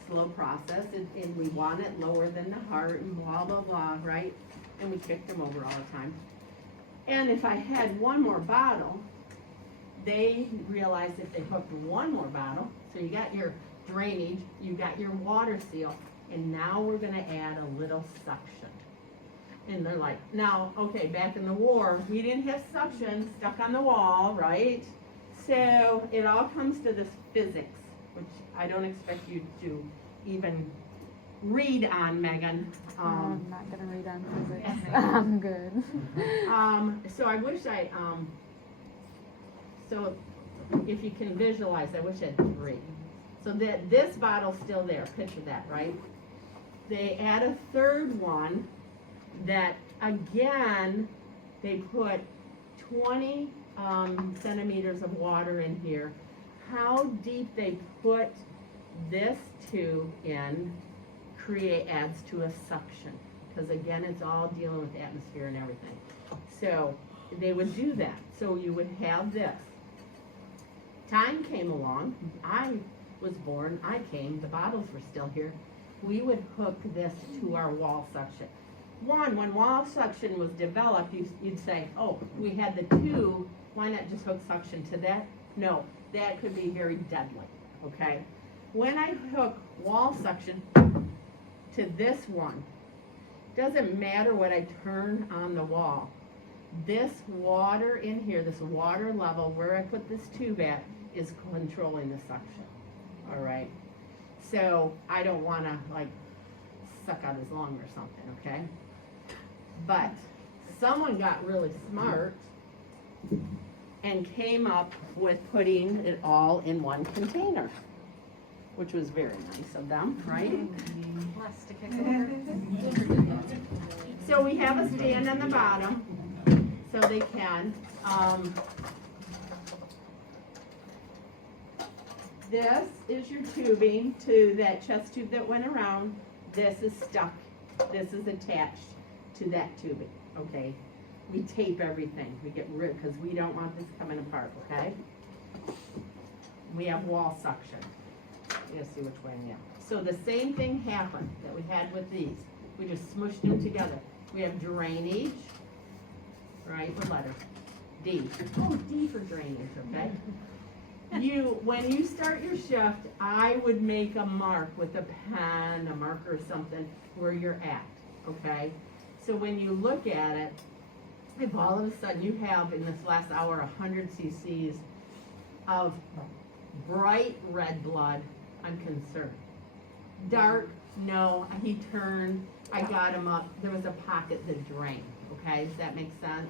slow process, and we want it lower than the heart and blah, blah, blah, right? And we kick them over all the time. And if I had one more bottle, they realized if they hooked one more bottle, so you got your drainage, you got your water seal, and now we're gonna add a little suction. And they're like, now, okay, back in the war, we didn't have suction stuck on the wall, right? So it all comes to this physics, which I don't expect you to even read on, Megan. I'm not gonna read on physics. I'm good. So I wish so if you can visualize, I wish I had 3. So that this bottle's still there, picture that, right? They add a third one that, again, they put 20 centimeters of water in here. How deep they put this tube in adds to a suction, because again, it's all dealing with atmosphere and everything. So they would do that. So you would have this. Time came along. I was born. I came. The bottles were still here. We would hook this to our wall suction. When wall suction was developed, you'd say, oh, we had the 2, why not just hook suction to that? No, that could be very deadly, okay? When I hook wall suction to this one, doesn't matter what I turn on the wall. This water in here, this water level where I put this tube at, is controlling the suction, all right? So I don't wanna like suck out his lung or something, okay? But someone got really smart and came up with putting it all in one container, which was very nice of them, right? So we have a stand on the bottom, so they can. This is your tubing to that chest tube that went around. This is stuck. This is attached to that tubing, okay? We tape everything. We get rid, because we don't want this coming apart, okay? We have wall suction. You gotta see which way I am. So the same thing happened that we had with these. We just smushed them together. We have drainage, right? What letter? D. Oh, D for drainage, okay? When you start your shift, I would make a mark with a pen, a marker or something where you're at, okay? So when you look at it, if all of a sudden you have in this last hour 100 cc's of bright red blood, I'm concerned. Dark, no, he turned, I got him up, there was a pocket that drained, okay? Does that make sense?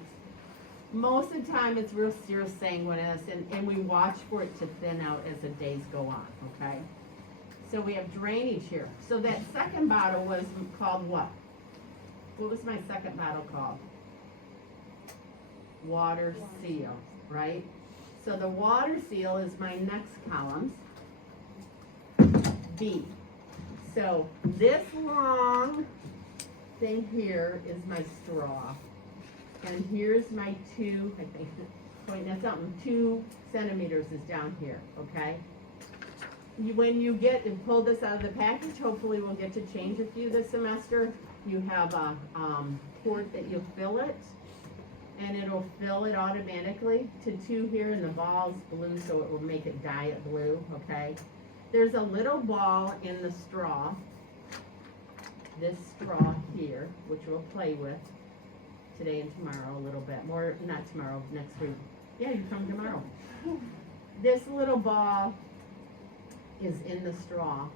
Most of the time it's real serous sanguinous, and we watch for it to thin out as the days go on, okay? So we have drainage here. So that second bottle was called what? What was my second bottle called? Water seal, right? So the water seal is my next column, B. So this long thing here is my straw. And here's my 2, I think, pointing at something, 2 centimeters is down here, okay? When you get and pull this out of the package, hopefully we'll get to change a few this semester. You have a port that you'll fill it, and it'll fill it automatically to 2 here, and the ball's blue, so it will make it diet blue, okay? There's a little ball in the straw, this straw here, which we'll play with today and tomorrow a little bit more, not tomorrow, next week. Yeah, you come tomorrow. This little ball is in the straw,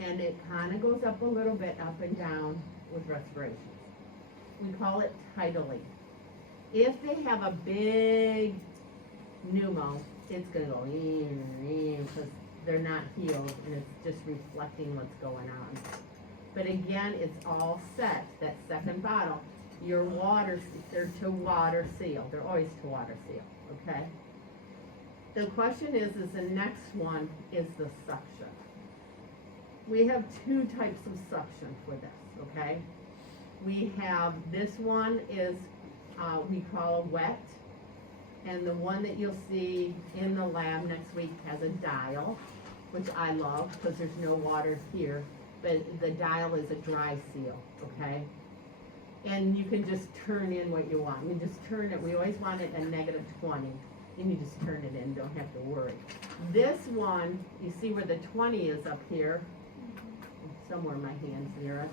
and it kind of goes up a little bit, up and down with respiration. We call it tidally. If they have a big pneumo, it's gonna go because they're not healed, and it's just reflecting what's going on. But again, it's all set. That second bottle, your water, they're to water seal. They're always to water seal, okay? The question is the next one is the suction. We have 2 types of suction for this, okay? We have, this one is, we call a wet, and the one that you'll see in the lab next week has a dial, which I love because there's no water here, but the dial is a dry seal, okay? And you can just turn in what you want. We just turn it, we always want it a -20, and you just turn it in, don't have to worry. This one, you see where the 20 is up here, somewhere my hand's near it.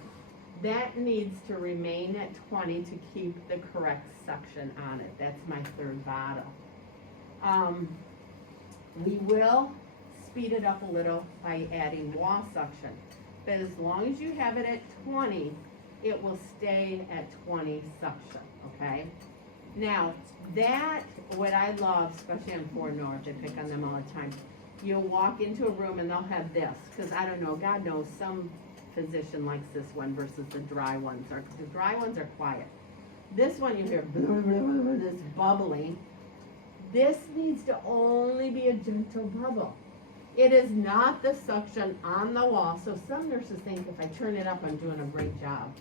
That needs to remain at 20 to keep the correct suction on it. That's my 3rd bottle. We will speed it up a little by adding wall suction. But as long as you have it at 20, it will stay at 20 suction, okay? Now, that, what I love, especially on 4 North, I pick on them all the time, you'll walk into a room and they'll have this, because I don't know, God knows, some physician likes this one versus the dry ones. The dry ones are quiet. This one you hear, this bubbling. This needs to only be a gentle bubble. It is not the suction on the wall. So some nurses think if I turn it up, I'm doing a great job.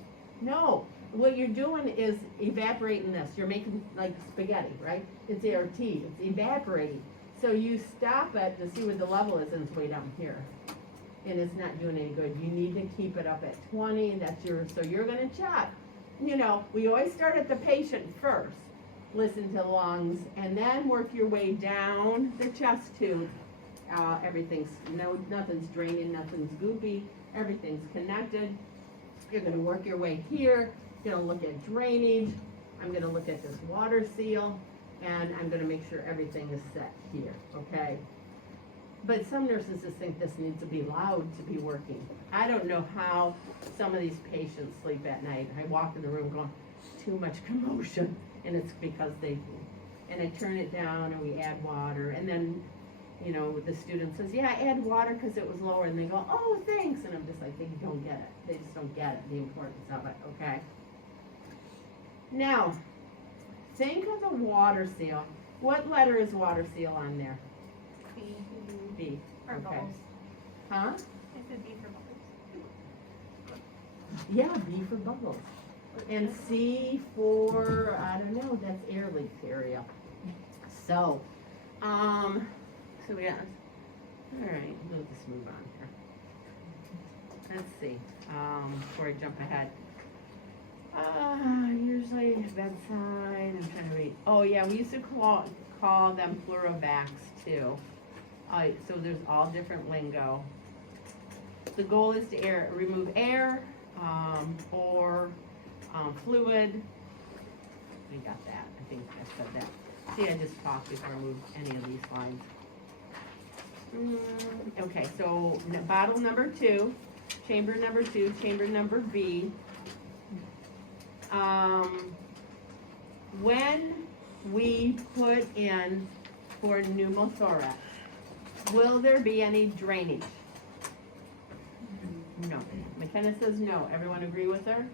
No, what you're doing is evaporating this. You're making like spaghetti, right? It's ART, it's evaporating. So you stop it to see where the level is, and it's way down here. And it's not doing any good. You need to keep it up at 20, and that's yours. So you're gonna check. You know, we always start at the patient first. Listen to lungs, and then work your way down the chest tube. Nothing's draining, nothing's goopy, everything's connected. You're gonna work your way here. You're gonna look at drainage. I'm gonna look at this water seal, and I'm gonna make sure everything is set here, okay? But some nurses just think this needs to be loud to be working. I don't know how some of these patients sleep at night. I walk in the room going, too much commotion, and it's because and I turn it down and we add water, and then, you know, the student says, yeah, I add water because it was lower, and they go, oh, thanks, and I'm just like, they don't get it. They just don't get it, the importance of it, okay? Now, think of the water seal. What letter is water seal on there? B. B. Or Okay. bubbles. Huh? I said B for bubbles. Yeah, B for bubbles. And C for, I don't know, that's air leak area. So we got, all right, we'll just move on here. Let's see, before I jump ahead. Usually bedside, I'm trying to read. Oh yeah, we used to call them fluorovacs too. So there's all different lingo. The goal is to remove air, or fluid. I got that. I think I said that. See, I just talked before I moved any of these lines. Okay, so bottle number 2, chamber number 2, chamber number B. When we put in for pneumothorax, will there be any drainage? No. McKenna says no. Everyone agree with her?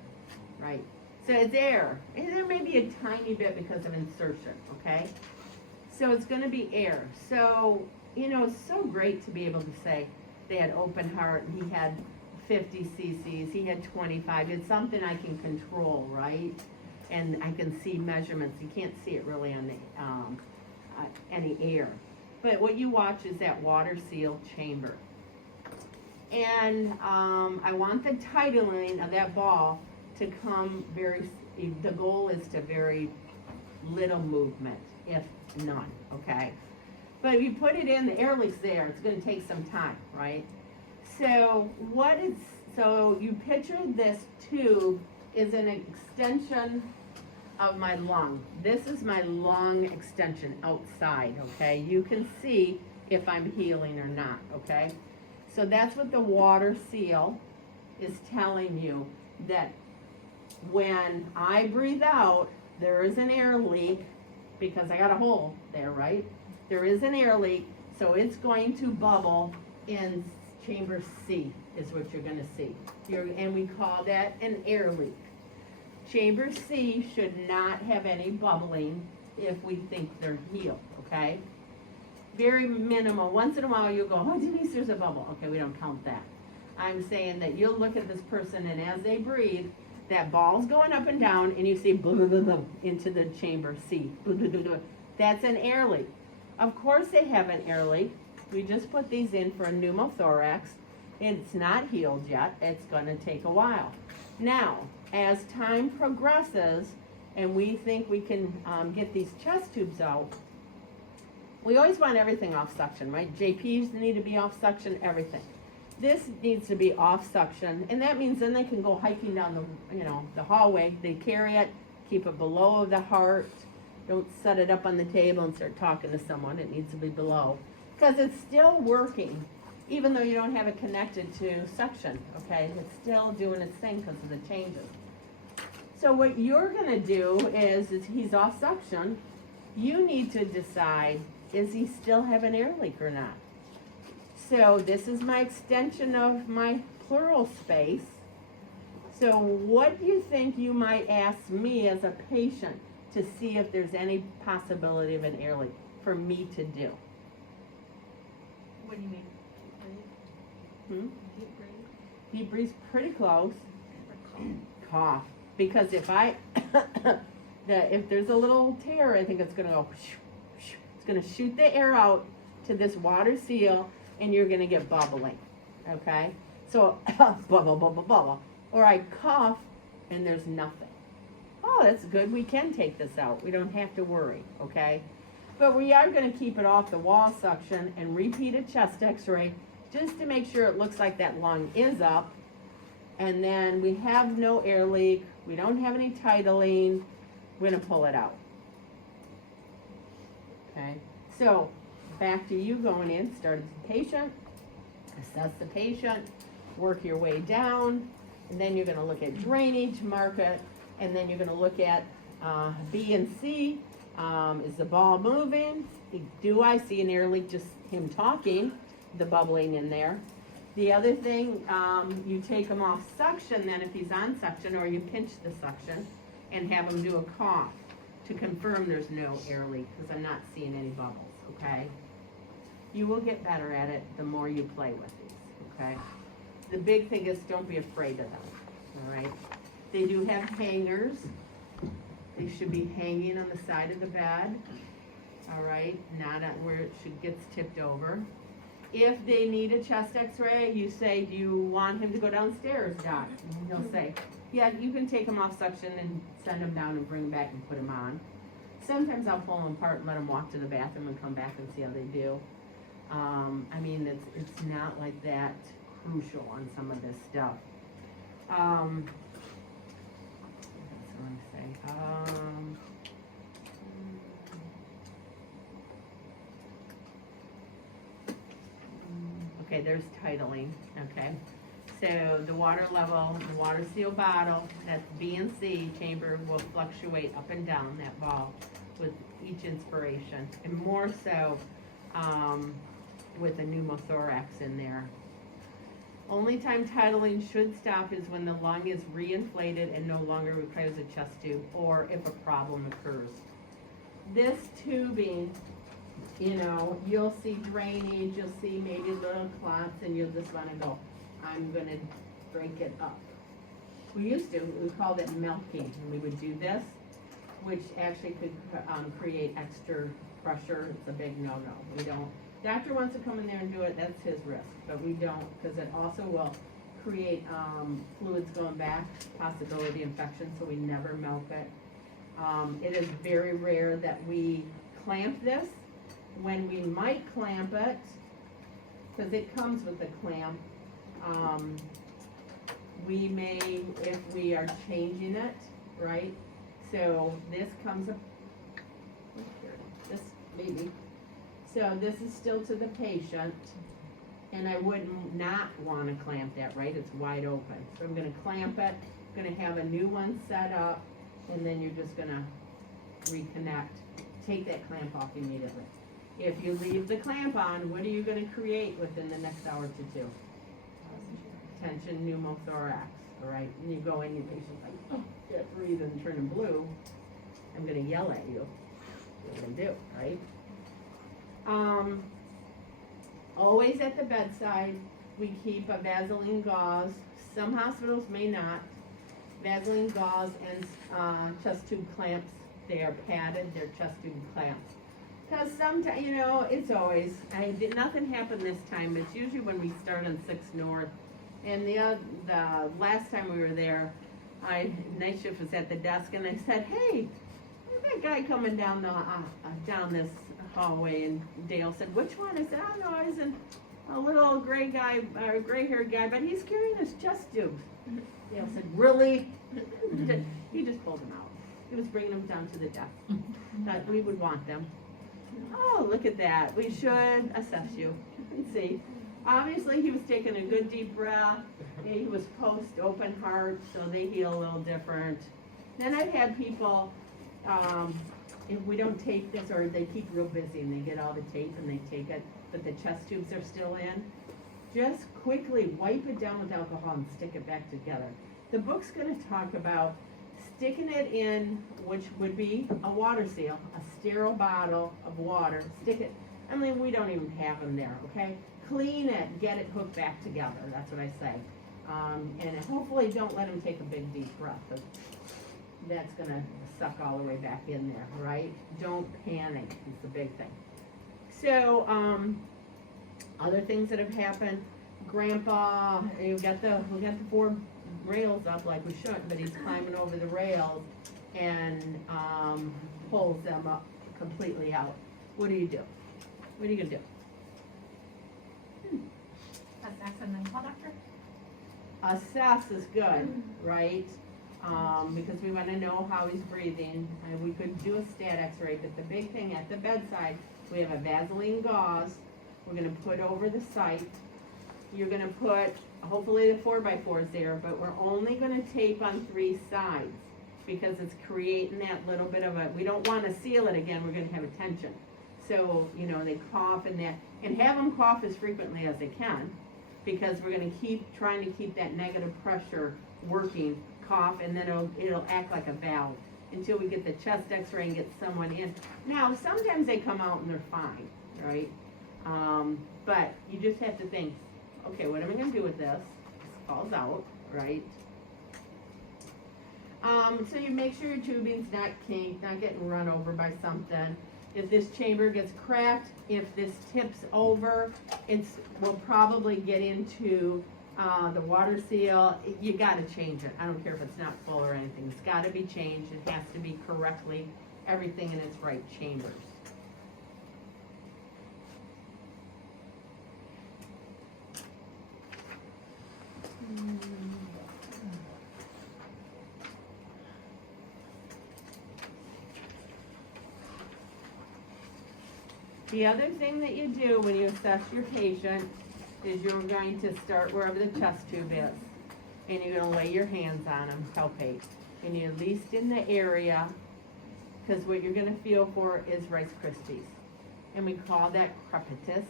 Right. So it's air. And there may be a tiny bit because of insertion, okay? So it's gonna be air. So, you know, it's so great to be able to say they had open heart and he had 50 cc's, he had 25. It's something I can control, right? And I can see measurements. You can't see it really on the, any air. But what you watch is that water seal chamber. And I want the titling of that ball to come the goal is to very little movement, if none, okay? But if you put it in, the air leak's there, it's gonna take some time, right? So so you picture this tube is an extension of my lung. This is my lung extension outside, okay? You can see if I'm healing or not, okay? So that's what the water seal is telling you, that when I breathe out, there is an air leak, because I got a hole there, right? There is an air leak, so it's going to bubble in chamber C, is what you're gonna see. And we call that an air leak. Chamber C should not have any bubbling if we think they're healed, okay? Very minimal. Once in a while you'll go, oh Denise, there's a bubble. Okay, we don't count that. I'm saying that you'll look at this person and as they breathe, that ball's going up and down and you see blah, blah, blah, blah, into the chamber C. Blah, blah, blah, blah. That's an air leak. Of course they have an air leak. We just put these in for a pneumothorax. It's not healed yet. It's going to take a while. Now, as time progresses and we think we can get these chest tubes out, we always want everything off suction, right? JPs need to be off suction, everything. This needs to be off suction, and that means then they can go hiking down the hallway. They carry it, keep it below the heart. Don't set it up on the table and start talking to someone. It needs to be below, because it's still working, even though you don't have it connected to suction, okay? It's still doing its thing because of the changes. So what you're gonna do is he's off suction. You need to decide, is he still have an air leak or not? So this is my extension of my pleural space. So what do you think you might ask me as a patient to see if there's any possibility of an air leak for me to do? What do you mean? Deep breathe? Deep breath's pretty close. Cough. Because if if there's a little tear, I think it's gonna go, it's gonna shoot the air out to this water seal and you're gonna get bubbling, okay? So, bubble, bubble, bubble. Or I cough and there's nothing. Oh, that's good, we can take this out. We don't have to worry, okay? But we are gonna keep it off the wall suction and repeat a chest x-ray just to make sure it looks like that lung is up. And then we have no air leak, we don't have any titling, we're gonna pull it out. Okay, so back to you going in, start as the patient, assess the patient, work your way down, and then you're gonna look at drainage, mark it, and then you're gonna look at B and C. Is the ball moving? Do I see an air leak, just him talking, the bubbling in there? The other thing, you take him off suction then if he's on suction, or you pinch the suction and have him do a cough to confirm there's no air leak, because I'm not seeing any bubbles, okay? You will get better at it the more you play with these, okay? The big thing is don't be afraid of them, all right? They do have hangers. They should be hanging on the side of the bed, all right? Not at where it gets tipped over. If they need a chest x-ray, you say, do you want him to go downstairs, Doc? And he'll say, yeah, you can take him off suction and send him down and bring him back and put him on. Sometimes I'll pull them apart and let them walk to the bathroom and come back and see how they do. I mean, it's not like that crucial on some of this stuff. What else do I say? Okay, there's titling, okay? So the water level, the water seal bottle, that's B and C chamber will fluctuate up and down that ball with each inspiration, and more so with a pneumothorax in there. Only time titling should stop is when the lung is reinflated and no longer requires a chest tube, or if a problem occurs. This tubing, you know, you'll see drainage, you'll see maybe little clots, and you'll just wanna go, I'm gonna break it up. We called it milking, and we would do this, which actually could, create extra pressure. It's a big no-no. We don't, doctor wants to come in there and do it, that's his risk, but we don't, because it also will create, fluids going back, possibility infection, so we never milk it. It is very rare that we clamp this. When we might clamp it, because it comes with a clamp, we may, if we are changing it, right? So this comes up, this maybe. So this is still to the patient, and I would not want to clamp that, right? It's wide open. So I'm gonna clamp it, gonna have a new one set up, and then you're just gonna reconnect. Take that clamp off immediately. If you leave the clamp on, what are you gonna create within the next hour to two? Tension pneumothorax, all right? And you go in, your patient's like, oh, can't breathe and turning blue. I'm gonna yell at you. What are you gonna do, right? Always at the bedside, we keep a Vaseline gauze. Some hospitals may not. Vaseline gauze and chest tube clamps. They are padded, they're chest tube clamps. Because sometimes, you know, it's always, nothing happened this time, but it's usually when we start on 6 North. And the last time we were there, night shift was at the desk, and I said, hey, there's that guy coming down down this hallway, and Dale said, which one? I said, I don't know, he's a little gray guy, gray-haired guy, but he's carrying his chest tube. Dale said, really? He just pulled them out. He was bringing them down to the desk. That we would want them. Oh, look at that. We should assess you and see. Obviously, he was taking a good deep breath. He was post-open heart, so they heal a little different. Then I've had people, if we don't tape this, or they keep real busy and they get all the tape and they take it, but the chest tubes are still in, just quickly wipe it down with alcohol and stick it back together. The book's going to talk about sticking it in, which would be a water seal, a sterile bottle of water. Stick it, I mean, we don't even have them there, okay? Clean it, get it hooked back together, that's what I say. And hopefully don't let them take a big deep breath, because that's gonna suck all the way back in there, right? Don't panic, is the big thing. So, other things that have happened, Grandpa, we got the 4 rails up like we shouldn't, but he's climbing over the rails and pulls them up completely out. What do you do? What are you gonna do? Assess and then call doctor? Assess is good, right? Because we want to know how he's breathing. And we could do a stat x-ray, but the big thing at the bedside, we have a Vaseline gauze. We're gonna put over the site. You're gonna put, hopefully the 4x4 is there, but we're only gonna tape on 3 sides because it's creating that little bit of a, we don't wanna seal it again, we're gonna have a tension. So, you know, they cough and that, and have them cough as frequently as they can, because we're gonna keep trying to keep that negative pressure working, cough, and then it'll act like a valve until we get the chest x-ray and get someone in. Now, sometimes they come out and they're fine, right? But you just have to think, okay, what am I gonna do with this? This falls out, right? So you make sure your tubing's not kinked, not getting run over by something. If this chamber gets cracked, if this tips over, we'll probably get into the water seal. You gotta change it. I don't care if it's not full or anything. It's gotta be changed. It has to be correctly, everything in its right chambers. The other thing that you do when you assess your patient is you're going to start wherever the chest tube is, and you're going to lay your hands on them, palpate, and you're at least in the area, because what you're going to feel for is Rice Krispies, and we call that crepitus.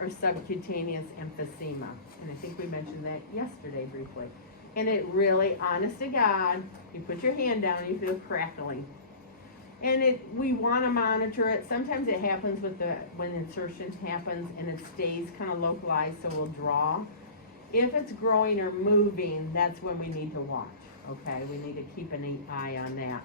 or subcutaneous emphysema. And I think we mentioned that yesterday briefly. And it really, honest to God, you put your hand down and you feel crackling. And we want to monitor it. Sometimes it happens when insertion happens and it stays kind of localized, so we'll draw. If it's growing or moving, that's when we need to watch, okay? We need to keep an eye on that.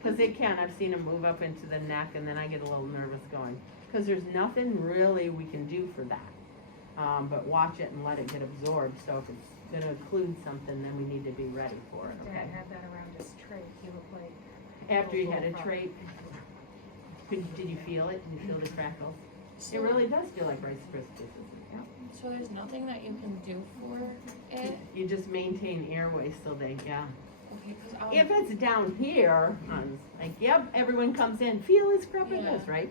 Because it can, I've seen them move up into the neck and then I get a little nervous going. Because there's nothing really we can do for that. But watch it and let it get absorbed. So if it's going to include something, then we need to be ready for it, okay? Dad had that around his trach, he looked like. After you had a trach, did you feel it? Did you feel the crackles? It really does feel like Rice Krispies, yeah. So there's nothing that you can do for it? You just maintain airway so they, yeah. Okay, because If it's down here, like, yep, everyone comes in, feel as scrubbing Yeah. this, right?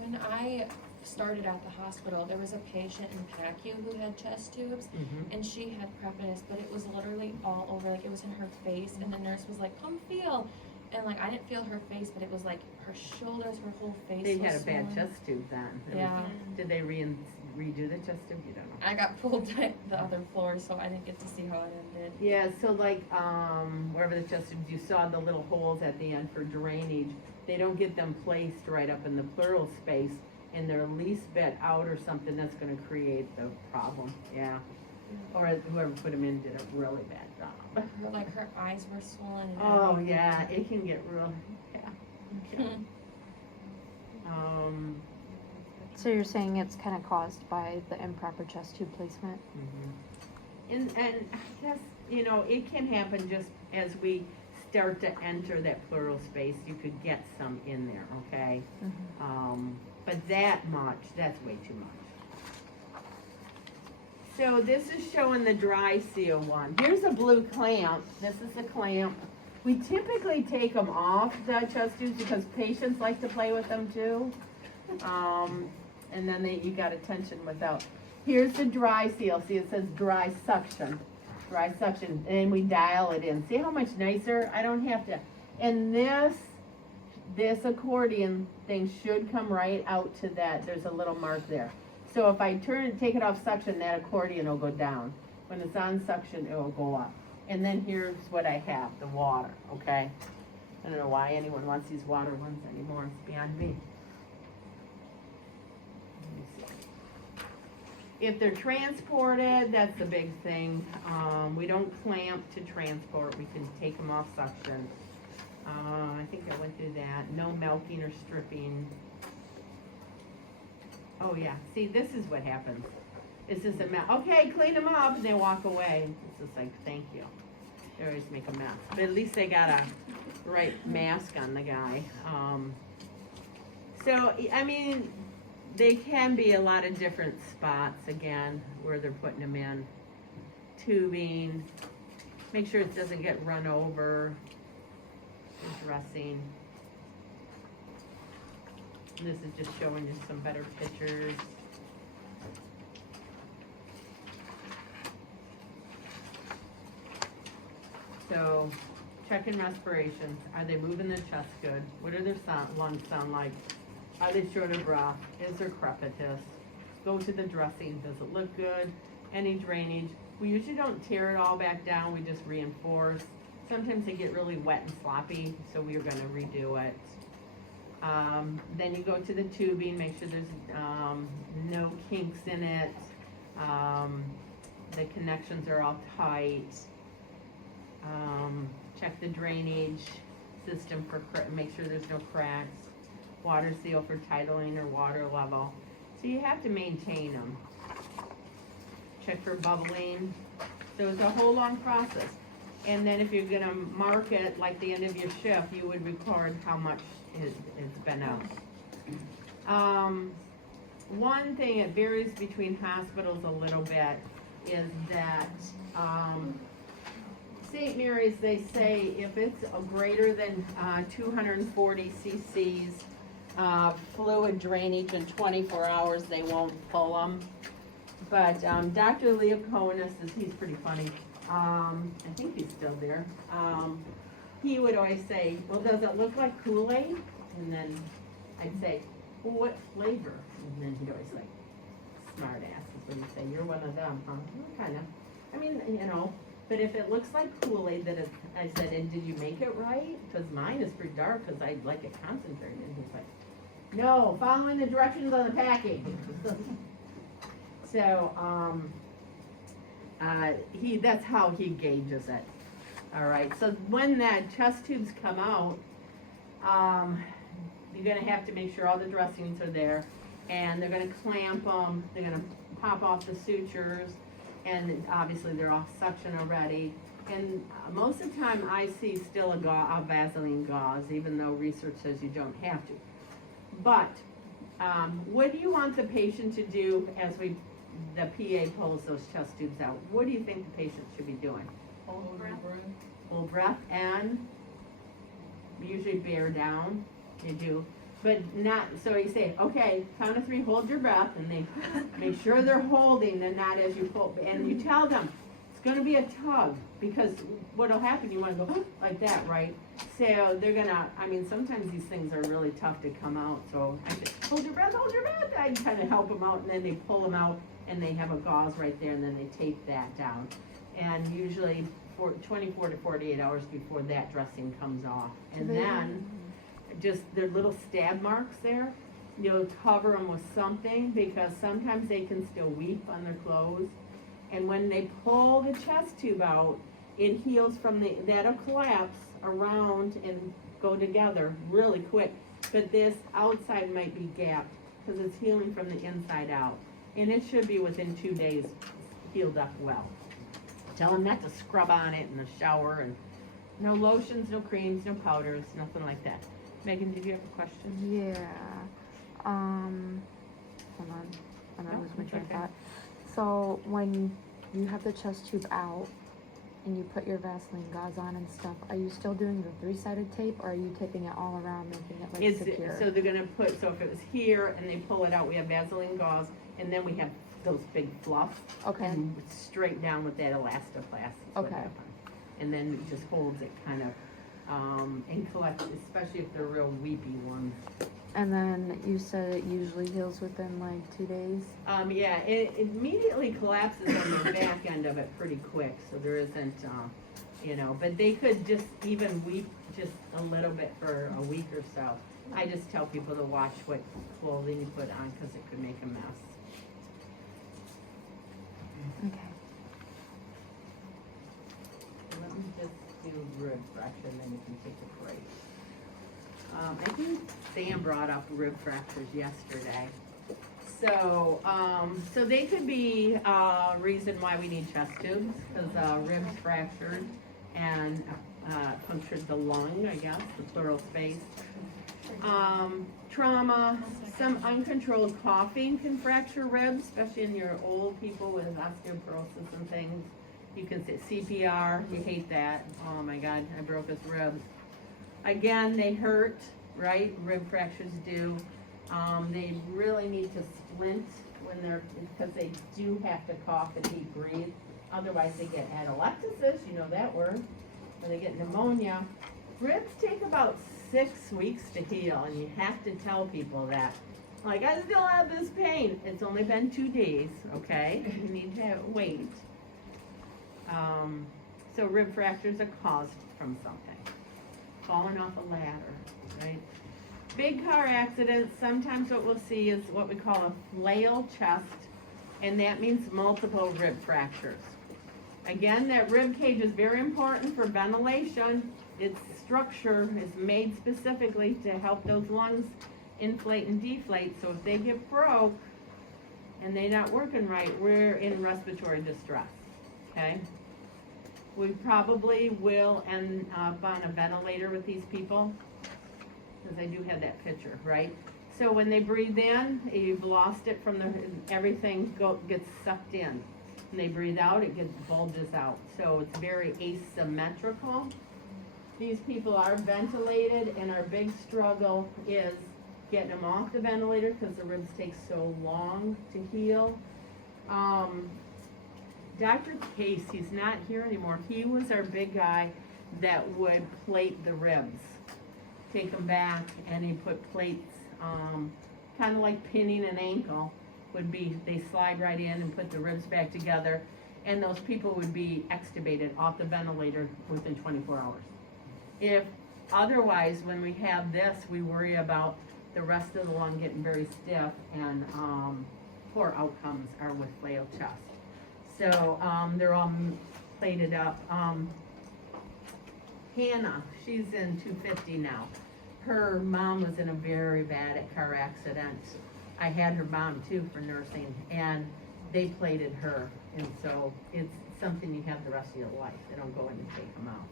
when I started at the hospital, there was a patient in PACU who had chest tubes, Mm-hmm. and she had crepitus, but it was literally all over, like it was in her face, and the nurse was like, come feel. And like, I didn't feel her face, but it was like her shoulders, her whole face They was had a bad swollen. chest tube then. Yeah. Did they redo the chest tube? You don't know. I got pulled to the other floor, so I didn't get to see how it ended. Yeah, so like, wherever the chest tubes, you saw the little holes at the end for drainage. They don't get them placed right up in the pleural space, and they're least bit out or something that's gonna create the problem, yeah. Or whoever put them in did a really bad job. Her, like her eyes were swollen. And Oh, everything. yeah, it can get real, yeah. So you're saying it's kind of caused by the improper chest tube placement? And I guess, you know, it can happen just as we start to enter that pleural space, you could get some in there, okay? But that much, that's way too much. So this is showing the dry seal one. Here's a blue clamp. This is the clamp. We typically take them off the chest tubes because patients like to play with them too. And then you got a tension without. Here's the dry seal. See, it says dry suction. Dry suction. And we dial it in. See how much nicer? I don't have to. And this accordion thing should come right out to that. There's a little mark there. So if I take it off suction, that accordion will go down. When it's on suction, it will go up. And then here's what I have, the water, okay? I don't know why anyone wants these water ones anymore. It's beyond me. Let me see. If they're transported, that's the big thing. We don't clamp to transport. We can take them off suction. I think I went through that. No milking or stripping. Oh yeah, see, this is what happens. It's just a mess. Okay, clean them up, and they walk away. It's just like, thank you. They always make a mess. But at least they got a right mask on the guy. So, I mean, they can be a lot of different spots, again, where they're putting them in. Tubing. Make sure it doesn't get run over. Dressing. This is just showing you some better pictures. So, checking respirations. Are they moving their chest good? What do their lungs sound like? Are they short of breath? Is there crepitus? Go to the dressing. Does it look good? Any drainage? We usually don't tear it all back down. We just reinforce. Sometimes they get really wet and sloppy, so we are going to redo it. Then you go to the tubing, make sure there's no kinks in it. The connections are all tight. Check the drainage system for make sure there's no cracks. Water seal for titling or water level. So you have to maintain them. Check for bubbling. So it's a whole long process. And then if you're gonna mark it like the end of your shift, you would record how much it's been out. One thing, it varies between hospitals a little bit, is that St. Mary's, they say if it's greater than 240 cc's fluid drainage in 24 hours, they won't pull them. But Dr. Leoconis, he's pretty funny. I think he's still there. He would always say, well, does it look like Kool-Aid? And then I'd say, well, what flavor? And then he'd always say, smart asses when you say, you're one of them, huh? Well, kinda. I mean, you know, but if it looks like Kool-Aid that it's, I said, and did you make it right? Cause mine is pretty dark, cause I like it concentrated. And he's like, no, following the directions on the package. So, that's how he gauges it. All right, so when that chest tubes come out, you're gonna have to make sure all the dressings are there, and they're gonna clamp them, they're gonna pop off the sutures, and obviously they're off suction already. And most of the time I see still a Vaseline gauze, even though research says you don't have to. But, what do you want the patient to do as the PA pulls those chest tubes out? What do you think the patient should be doing? Hold breath. Hold breath and usually bear down, you do. But not, so you say, okay, count of 3, hold your breath, and they make sure they're holding and not as you pull. And you tell them, it's gonna be a tug, because what'll happen, you wanna go like that, right? So they're gonna, I mean, sometimes these things are really tough to come out, so I say, hold your breath, I kinda help them out, and then they pull them out, and they have a gauze right there, and then they tape that down. And usually, 24 to 48 hours before that dressing comes off. And then, just their little stab marks there, you'll cover them with something, because sometimes they can still weep on their clothes. And when they pull the chest tube out, it heals from that'll collapse around and go together really quick. But this outside might be gapped, because it's healing from the inside out. And it should be within 2 days healed up well. Tell them not to scrub on it in the shower, and no lotions, no creams, no powders, nothing like that. Megan, did you have a question? Yeah. Hold on. I'm gonna lose my train of thought. So when you have the chest tube out and you put your Vaseline gauze on and stuff, are you still doing the 3-sided tape, or are you taping it all around, making it like secure? So they're gonna put, so if it was here and they pull it out, we have Vaseline gauze, and then we have those big fluffs. Okay. And straight down with that elastoplast. is what Okay. happens. And then it just holds it kind of, and collects, especially if they're real weepy ones. And then you said it usually heals within like 2 days? Yeah, it immediately collapses on the back end of it pretty quick, so there isn't, you know, but they could just even weep just a little bit for a week or so. I just tell people to watch what clothing you put on, because it could make a mess. Okay. Let me just do rib fracture, and then you can take a break. I think Sam brought up rib fractures yesterday. So, so they could be a reason why we need chest tubes, because ribs fractured and punctured the lung, I guess, the pleural space. Trauma, some uncontrolled coughing can fracture ribs, especially in your old people with osteoporosis and things. You can say CPR, you hate that. Oh my God, I broke his ribs. Again, they hurt, right? Rib fractures do. They really need to splint when they're, because they do have to cough and deep breathe. Otherwise they get atelectasis, you know that word, or they get pneumonia. Ribs take about 6 weeks to heal, and you have to tell people that. Like, I still have this pain. It's only been 2 days, okay? You need to wait. So rib fractures are caused from something. Falling off a ladder, right? Big car accidents, sometimes what we'll see is what we call a flail chest, and that means multiple rib fractures. Again, that rib cage is very important for ventilation. Its structure is made specifically to help those lungs inflate and deflate, so if they get broke and they're not working right, we're in respiratory distress, okay? We probably will end up on a ventilator with these people, because I do have that picture, right? So when they breathe in, you've lost it from everything gets sucked in. When they breathe out, it bulges out. So it's very asymmetrical. These people are ventilated, and our big struggle is getting them off the ventilator, because the ribs take so long to heal. Dr. Case, he's not here anymore. He was our big guy that would plate the ribs. Take them back, and he put plates, kind of like pinning an ankle, would be, they slide right in and put the ribs back together, and those people would be extubated off the ventilator within 24 hours. If otherwise, when we have this, we worry about the rest of the lung getting very stiff, and poor outcomes are with flail chest. So they're all plated up. Hannah, she's in 250 now. Her mom was in a very bad car accident. I had her mom too for nursing, and they plated her, and so it's something you have the rest of your life. They don't go in and take them out,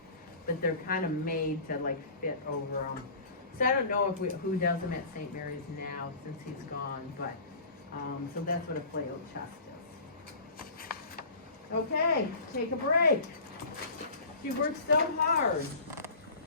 but they're kind of made to like fit over them. So I don't know if who does them at St. Mary's now since he's gone, but so that's what a flailed chest is. Okay, take a break. She worked so hard.